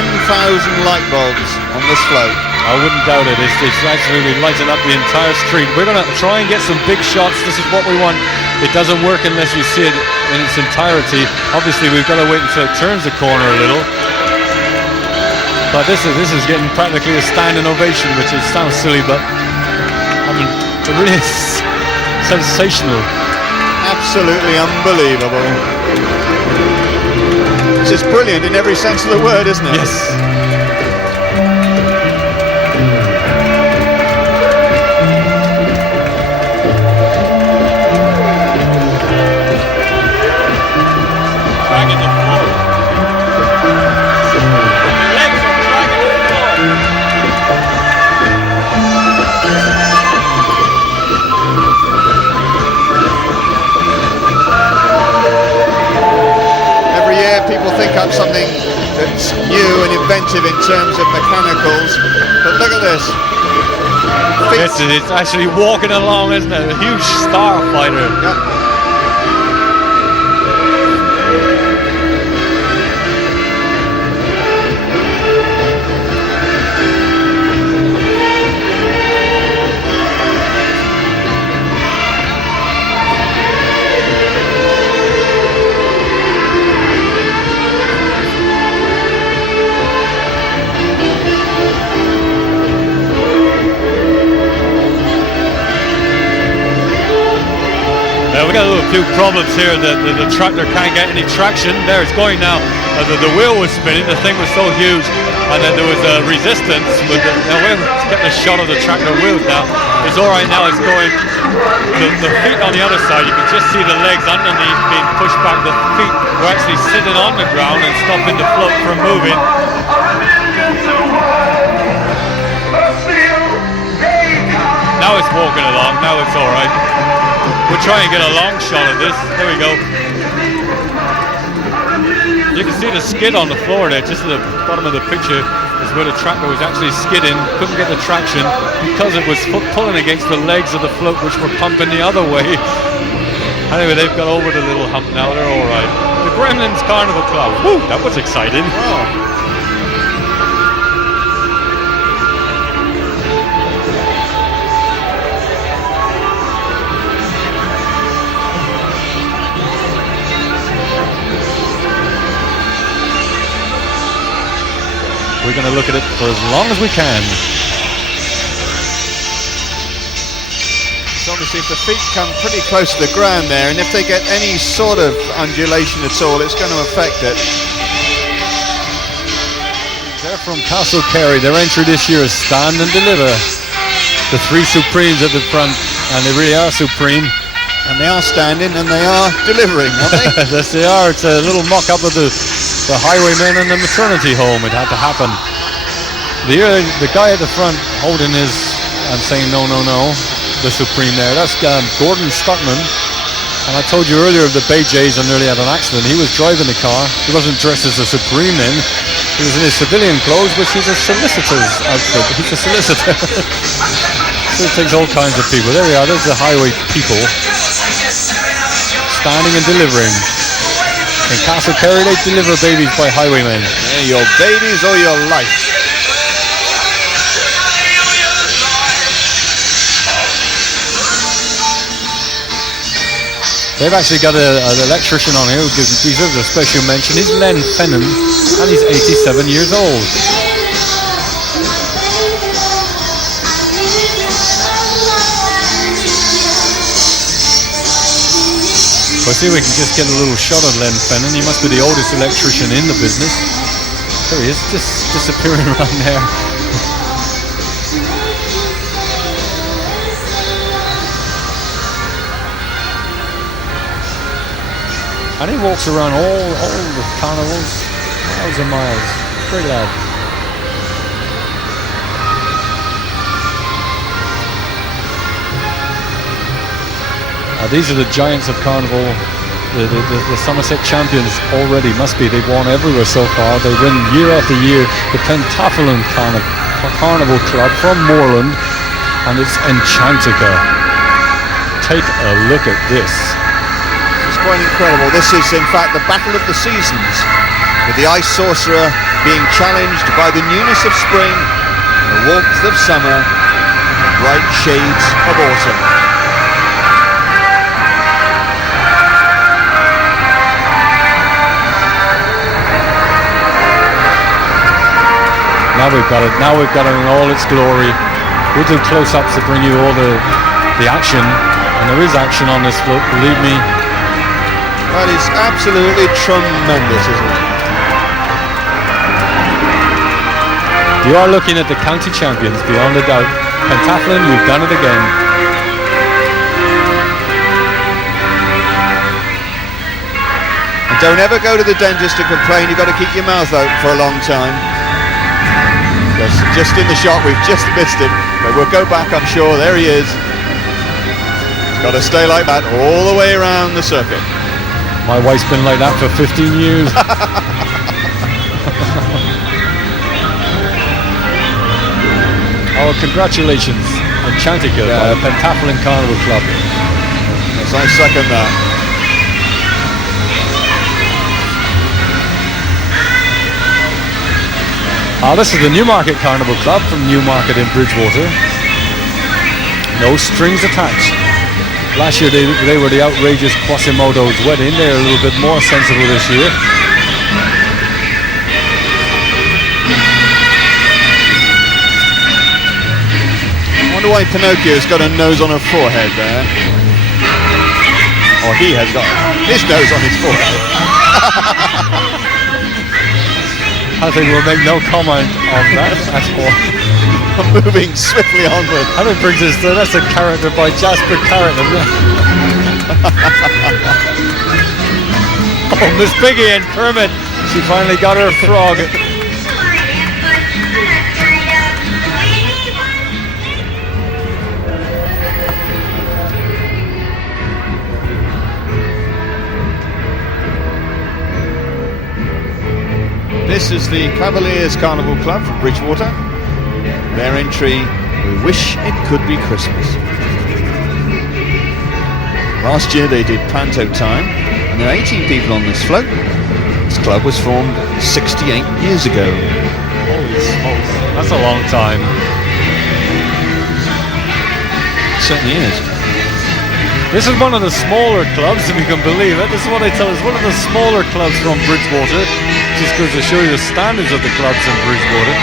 light bulbs on this float. I wouldn't doubt it. It's actually lighting up the entire street. We're going to try and get some big shots. This is what we want. It doesn't work unless you see it in its entirety. Obviously, we've got to wait until it turns the corner a little. But this is getting practically a standing ovation, which sounds silly, but I mean, it really is sensational. Absolutely unbelievable. This is brilliant in every sense of the word, isn't it? Yes. People think I'm something that's new and inventive in terms of mechanicals, but look at this. It's actually walking along, isn't it? A huge starfighter. Yep. We got a few problems here. The tractor can't get any traction. There it's going now. The wheel was spinning. The thing was so huge, and then there was resistance. But we're getting a shot of the tractor wheels now. It's all right now. It's going. The feet on the other side. You can just see the legs underneath being pushed back. The feet were actually sitting on the ground and stopping the float from moving. Now it's walking along. Now it's all right. We'll try and get a long shot of this. There we go. You can see the skid on the floor there, just at the bottom of the picture is where the tractor was actually skidding. Couldn't get the traction because it was pulling against the legs of the float, which were pumping the other way. Anyway, they've got over the little hump now. They're all right. The Gremlins Carnival Club. Woo, that was exciting. Wow. We're going to look at it for as long as we can. So obviously if the feet come pretty close to the ground there, and if they get any sort of undulation at all, it's going to affect it. They're from Castle Kerry. Their entry this year is Stand and Deliver. The three Supremes at the front, and they really are supreme. And they are standing and they are delivering, aren't they? Yes, they are. It's a little mock-up of the highwaymen and the maternity home. It had to happen. The guy at the front holding his and saying no, the Supreme there, that's Gordon Stockman. And I told you earlier of the Bay Jays and nearly had an accident. He was driving the car. He wasn't dressed as a Supreme then. He was in his civilian clothes, which is a solicitor's outfit. He's a solicitor. So it takes all kinds of people. There we are. There's the highway people. Standing and delivering. In Castle Kerry, they deliver babies by highwaymen. Yeah, your babies or your life. They've actually got an electrician on here who deserves a special mention. He's Len Fennan, and he's 87 years old. Well, see if we can just get a little shot of Len Fennan. He must be the oldest electrician in the business. There he is, just disappearing around there. And he walks around all the carnivals, miles and miles. Great lad. These are the giants of carnival, the Somerset champions already. Must be, they've won everywhere so far. They win year after year. The Pentathlon Carnival Club from Moorland, and it's Enchantica. Take a look at this. Quite incredible. This is in fact the battle of the seasons, with the ice sorcerer being challenged by the newness of spring, the warmth of summer, and bright shades of autumn. Now we've got it in all its glory. We'll do close-ups to bring you all the action, and there is action on this float, believe me. That is absolutely tremendous, isn't it? You are looking at the county champions, beyond a doubt. Pentathlon, you've done it again. And don't ever go to the dentist to complain. You've got to keep your mouth open for a long time. Just in the shot, we've just missed him, but we'll go back, I'm sure. There he is. He's got to stay like that all the way around the circuit. My wife's been like that for 15 years. Oh, congratulations, Enchantica by the Pentathlon Carnival Club. Yes, I second that. This is the Newmarket Carnival Club from Newmarket in Bridgewater. No strings attached. Last year they were the outrageous Quasimodo's wedding. They're a little bit more sensible this year. I wonder why Pinocchio's got a nose on her forehead there. Or he has got his nose on his forehead. I think we'll make no comment on that at all. Moving swiftly onward. And it brings us to, that's a character by Jasper Carrot, isn't it? Oh, Miss Piggy and Kermit, she finally got her frog. This is the Cavaliers Carnival Club from Bridgewater. Their entry, we wish it could be Christmas. Last year they did Panto Time, and there are 18 people on this float. This club was formed 68 years ago. Holy smokes, that's a long time. It certainly is. This is one of the smaller clubs, if you can believe it. This is what they tell us, one of the smaller clubs from Bridgewater. Just goes to show you the standards of the clubs in Bridgewater.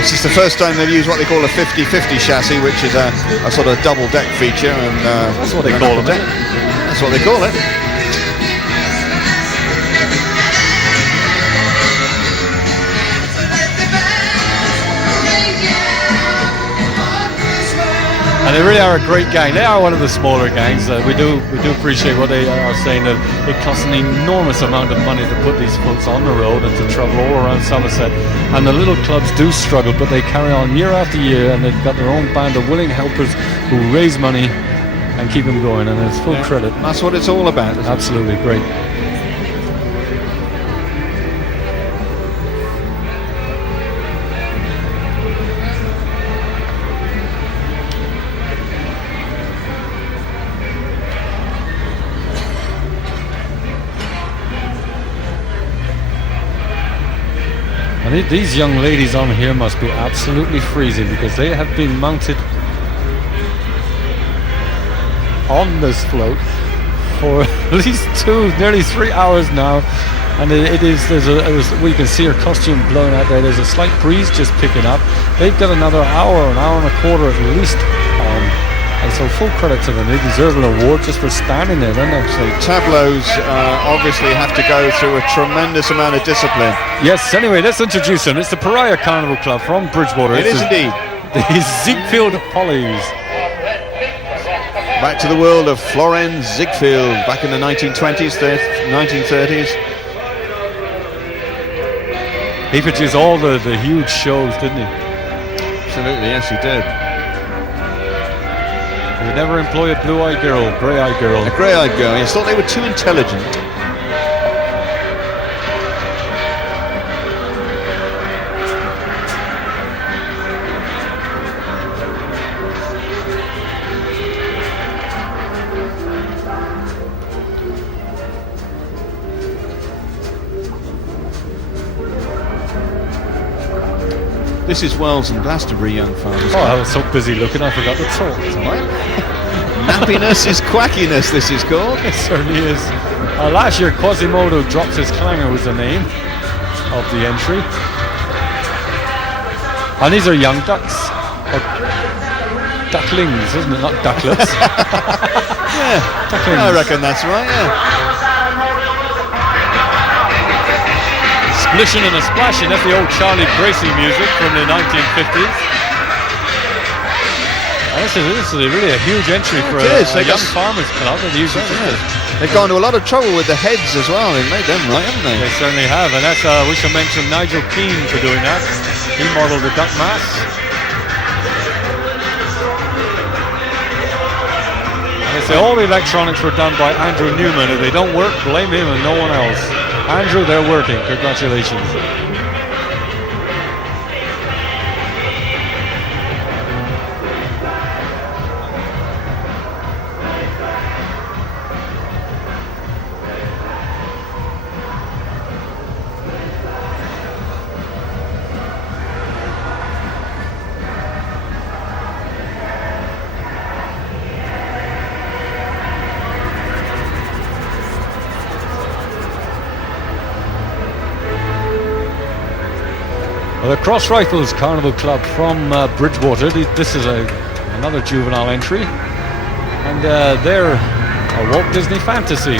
This is the first time they've used what they call a 50-50 chassis, which is a sort of double deck feature. And that's what they call it. That's what they call it. And they really are a great gang. They are one of the smaller gangs. We do appreciate what they are saying, that it costs an enormous amount of money to put these folks on the road and to travel all around Somerset. And the little clubs do struggle, but they carry on year after year, and they've got their own band of willing helpers who raise money and keep them going, and it's full credit. That's what it's all about. Absolutely great. And these young ladies on here must be absolutely freezing, because they have been mounted on this float for at least nearly 3 hours now, and we can see her costume blowing out there. There's a slight breeze just picking up. They've got another hour and a quarter at least on, and so full credit to them. They deserve an award just for standing there, don't they? Tableaus obviously have to go through a tremendous amount of discipline. Yes, anyway, let's introduce them. It's the Pariah Carnival Club from Bridgewater. It is indeed. The Ziegfeld Pollies. Back to the world of Florence Ziegfeld back in the 1920s, 1930s. He produced all the huge shows, didn't he? Absolutely, yes, he did. He would never employ a blue-eyed girl, grey-eyed girl. A grey-eyed girl. He thought they were too intelligent. This is Wells and Glastonbury, young farmers. Oh, I was so busy looking, I forgot to talk. Nappiness is quackiness, this is called. It certainly is. Last year, Quasimodo Drops His Clanger was the name of the entry. And these are young ducks. Or ducklings, isn't it? Not ducklets. Yeah, ducklings. I reckon that's right, yeah. Splishing and a splashing, that's the old Charlie Bracey music from the 1950s. And this is really a huge entry for a young farmers club. They've gone to a lot of trouble with the heads as well. They've made them right, haven't they? They certainly have, and that's we should mention Nigel Keane for doing that. He modelled the duck mass. And they say all the electronics were done by Andrew Newman. If they don't work, blame him and no one else. Andrew, they're working. Congratulations. The Cross Rifles Carnival Club from Bridgewater. This is another juvenile entry, and they're a Walt Disney Fantasy.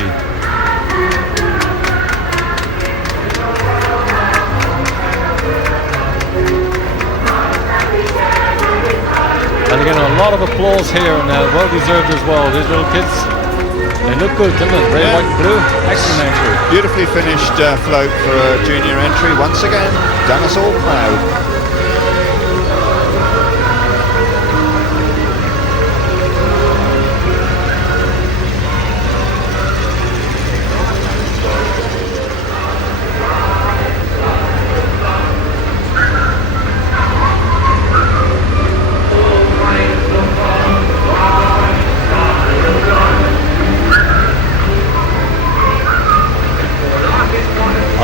And again, a lot of applause here, and well deserved as well. These little kids, they look good, don't they? Red, white, and blue. Excellent entry. Beautifully finished float for a junior entry. Once again, done us all proud.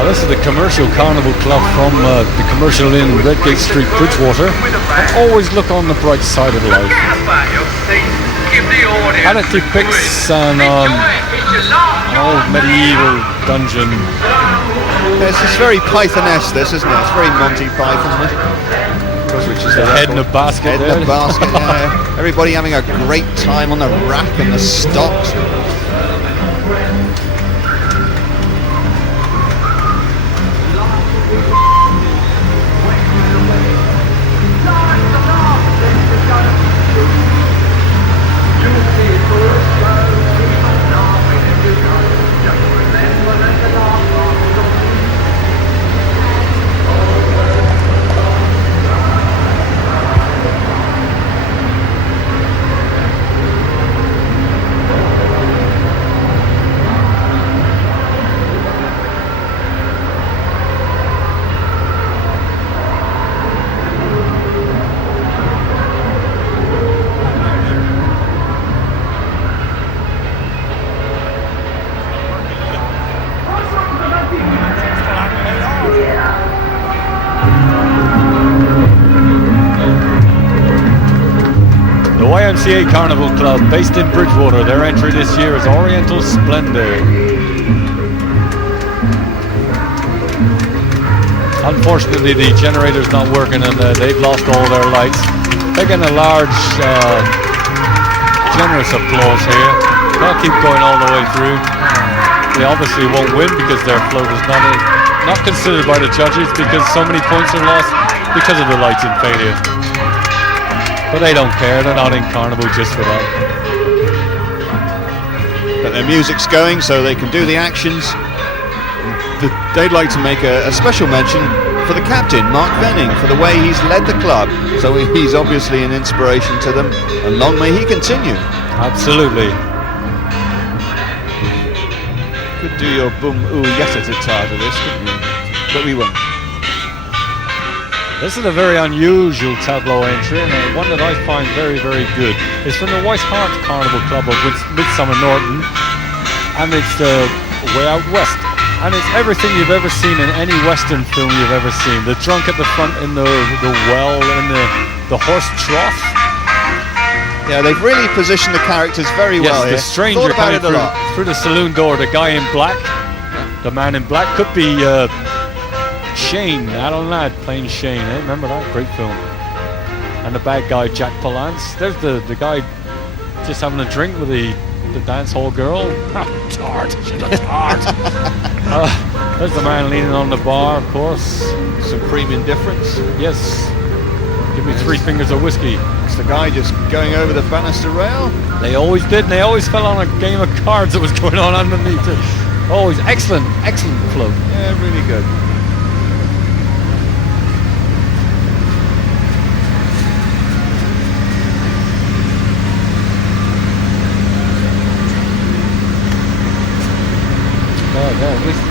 This is the Commercial Carnival Club from the Commercial Inn, Redgate Street, Bridgewater. And always look on the bright side of life. And it depicts an old medieval dungeon. It's very Python-esque, this, isn't it? It's very Monty Python, isn't it? Which is the head in a basket. Head in a basket, yeah. Everybody having a great time on the rack and the stocks. The YMCA Carnival Club, based in Bridgewater, their entry this year is Oriental Splendor. Unfortunately, the generator's not working and they've lost all their lights. They're getting a large, generous applause here. They'll keep going all the way through. They obviously won't win because their float is not considered by the judges because so many points are lost because of the lighting failure. But they don't care, they're not in Carnival just for that. But their music's going so they can do the actions. They'd like to make a special mention for the captain, Mark Venning, for the way he's led the club. So he's obviously an inspiration to them, and long may he continue. Absolutely. Could do your boom ooh yata-ta-ta to this, couldn't you? But we won't. This is a very unusual tableau entry, and one that I find very, very good. It's from the White Hart Carnival Club of Midsummer Norton, and it's way out west. And it's everything you've ever seen in any Western film you've ever seen. The drunk at the front in the well, in the horse trough. Yeah, they've really positioned the characters very well here. Yes, the stranger coming through the saloon door, the guy in black, the man in black could be Shane, Alan Ladd playing Shane, eh? Remember that? Great film. And the bad guy, Jack Palance. There's the guy just having a drink with the dance hall girl. Tart, she's a tart. There's the man leaning on the bar, of course. Supreme indifference. Yes. Give me 3 fingers of whiskey. It's the guy just going over the banister rail. They always did, and they always fell on a game of cards that was going on underneath it. Always excellent float. Yeah, really good.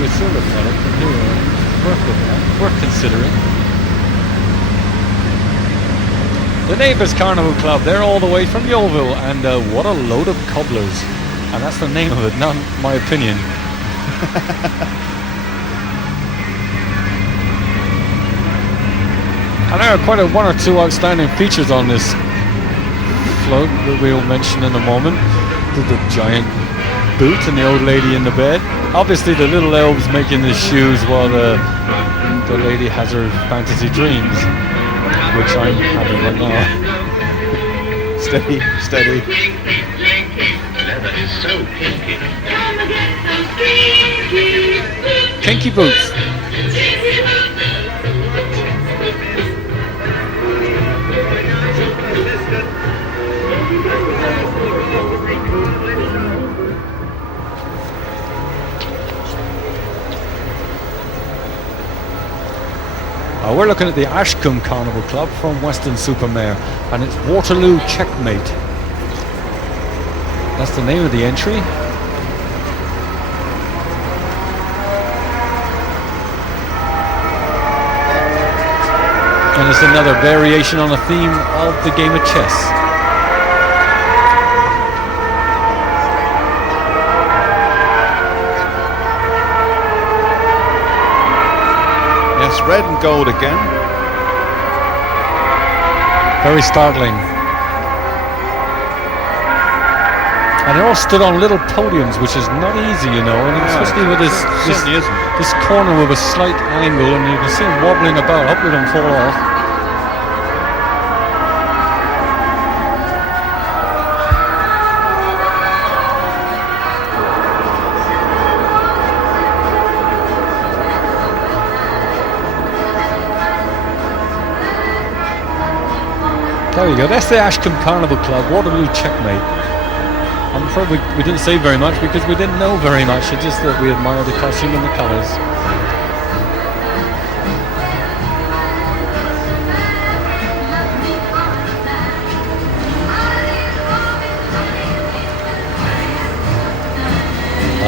We're still looking at it from here. Worth looking at, worth considering. The Neighbours Carnival Club, they're all the way from Yeovil, and what a load of cobblers. And that's the name of it, not my opinion. And there are quite one or two outstanding features on this float that we'll mention in a moment. The giant boot and the old lady in the bed. Obviously the little elves making the shoes while the lady has her fantasy dreams, which I'm having right now. Steady, steady. Kinky boots. We're looking at the Ashcombe Carnival Club from Weston-super-Mare, and it's Waterloo Checkmate. That's the name of the entry. And it's another variation on a theme of the game of chess. Red and gold again. Very startling. And they're all stood on little podiums, which is not easy, you know, and especially with this corner with a slight angle, and you can see them wobbling about. Hopefully they don't fall off. There we go, that's the Ashcombe Carnival Club, Waterloo Checkmate. I'm afraid we didn't say very much because we didn't know very much, it's just that we admired the costume and the colours.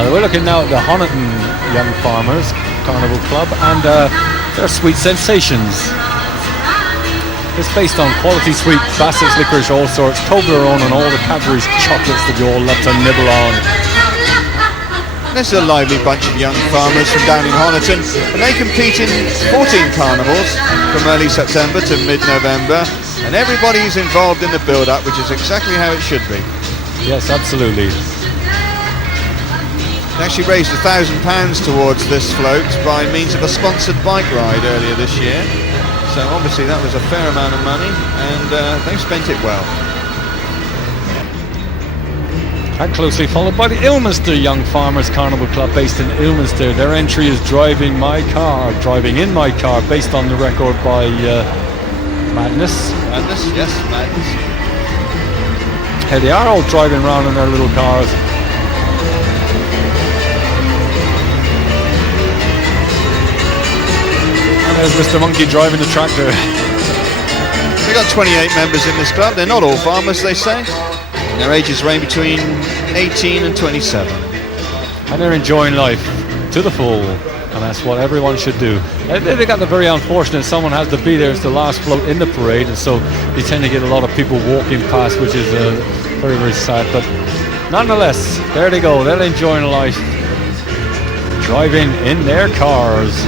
We're looking now at the Honiton Young Farmers Carnival Club and their Sweet Sensations. It's based on quality sweet Bassett's licorice, all sorts, Toblerone and all the Cadbury's chocolates that you all love to nibble on. This is a lively bunch of young farmers from down in Honiton, and they compete in 14 carnivals from early September to mid-November, and everybody's involved in the build-up, which is exactly how it should be. Yes, absolutely. They actually raised £1,000 towards this float by means of a sponsored bike ride earlier this year. So obviously that was a fair amount of money, and they've spent it well. And closely followed by the Ilminster Young Farmers Carnival Club based in Ilminster. Their entry is Driving in My Car, based on the record by Madness. Madness, yes, Madness. Hey, they are all driving around in their little cars. And there's Mr. Monkey driving the tractor. They've got 28 members in this club. They're not all farmers, they say. And their ages range between 18 and 27. And they're enjoying life to the full. And that's what everyone should do. They got the very unfortunate someone has to be there. It's the last float in the parade, and so you tend to get a lot of people walking past, which is very, very sad. But nonetheless, there they go. They're enjoying life, driving in their cars.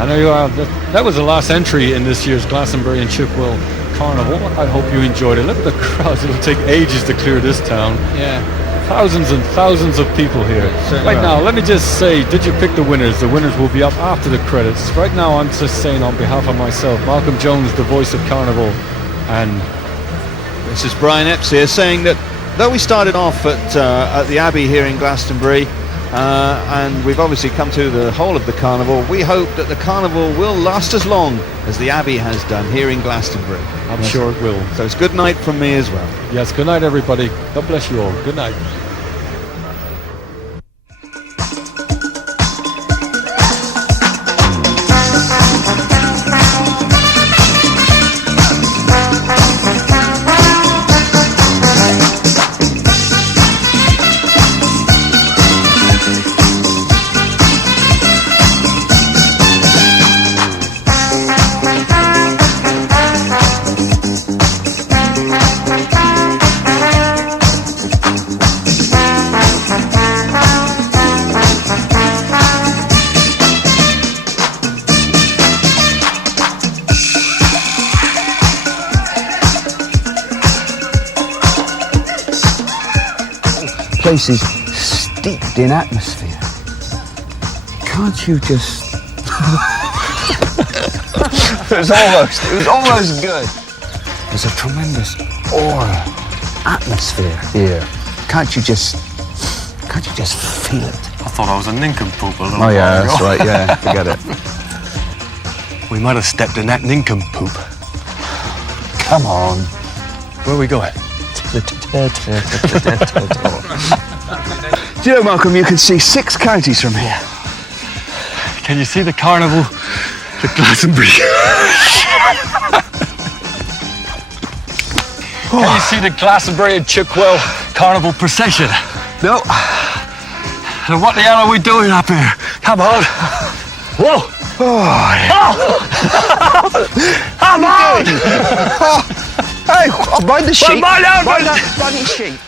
And there you are. That was the last entry in this year's Glastonbury and Chilkwell Carnival. I hope you enjoyed it. Look at the crowds. It'll take ages to clear this town. Yeah. Thousands and thousands of people here. Certainly Right now, let me just say, did you pick the winners? The winners will be up after the credits. Right now, I'm just saying on behalf of myself, Malcolm Jones, the voice of Carnival, and This is Brian Epps here saying that though we started off at the Abbey here in Glastonbury, and we've obviously come to the whole of the carnival, we hope that the carnival will last as long as the Abbey has done here in Glastonbury. I'm sure it will. So it's good night from me as well. Yes, good night, everybody. God bless you all. Good night. Place is steeped in atmosphere. Can't you just... It was almost good. There's a tremendous aura, atmosphere here. Can't you just feel it? I thought I was a nincompoop a little Oh while yeah, ago. that's right, yeah, forget it. We might have stepped in that nincompoop. Come on. Where are we going? Do you know, Malcolm, you can see 6 counties from here. Can you see the carnival at Glastonbury? Can you see the Glastonbury and Chilkwell carnival procession? No. Then what the hell are we doing up here? Come on. Whoa. Come on! Hey, mind the sheep. Mind out, Mind that bloody sheep.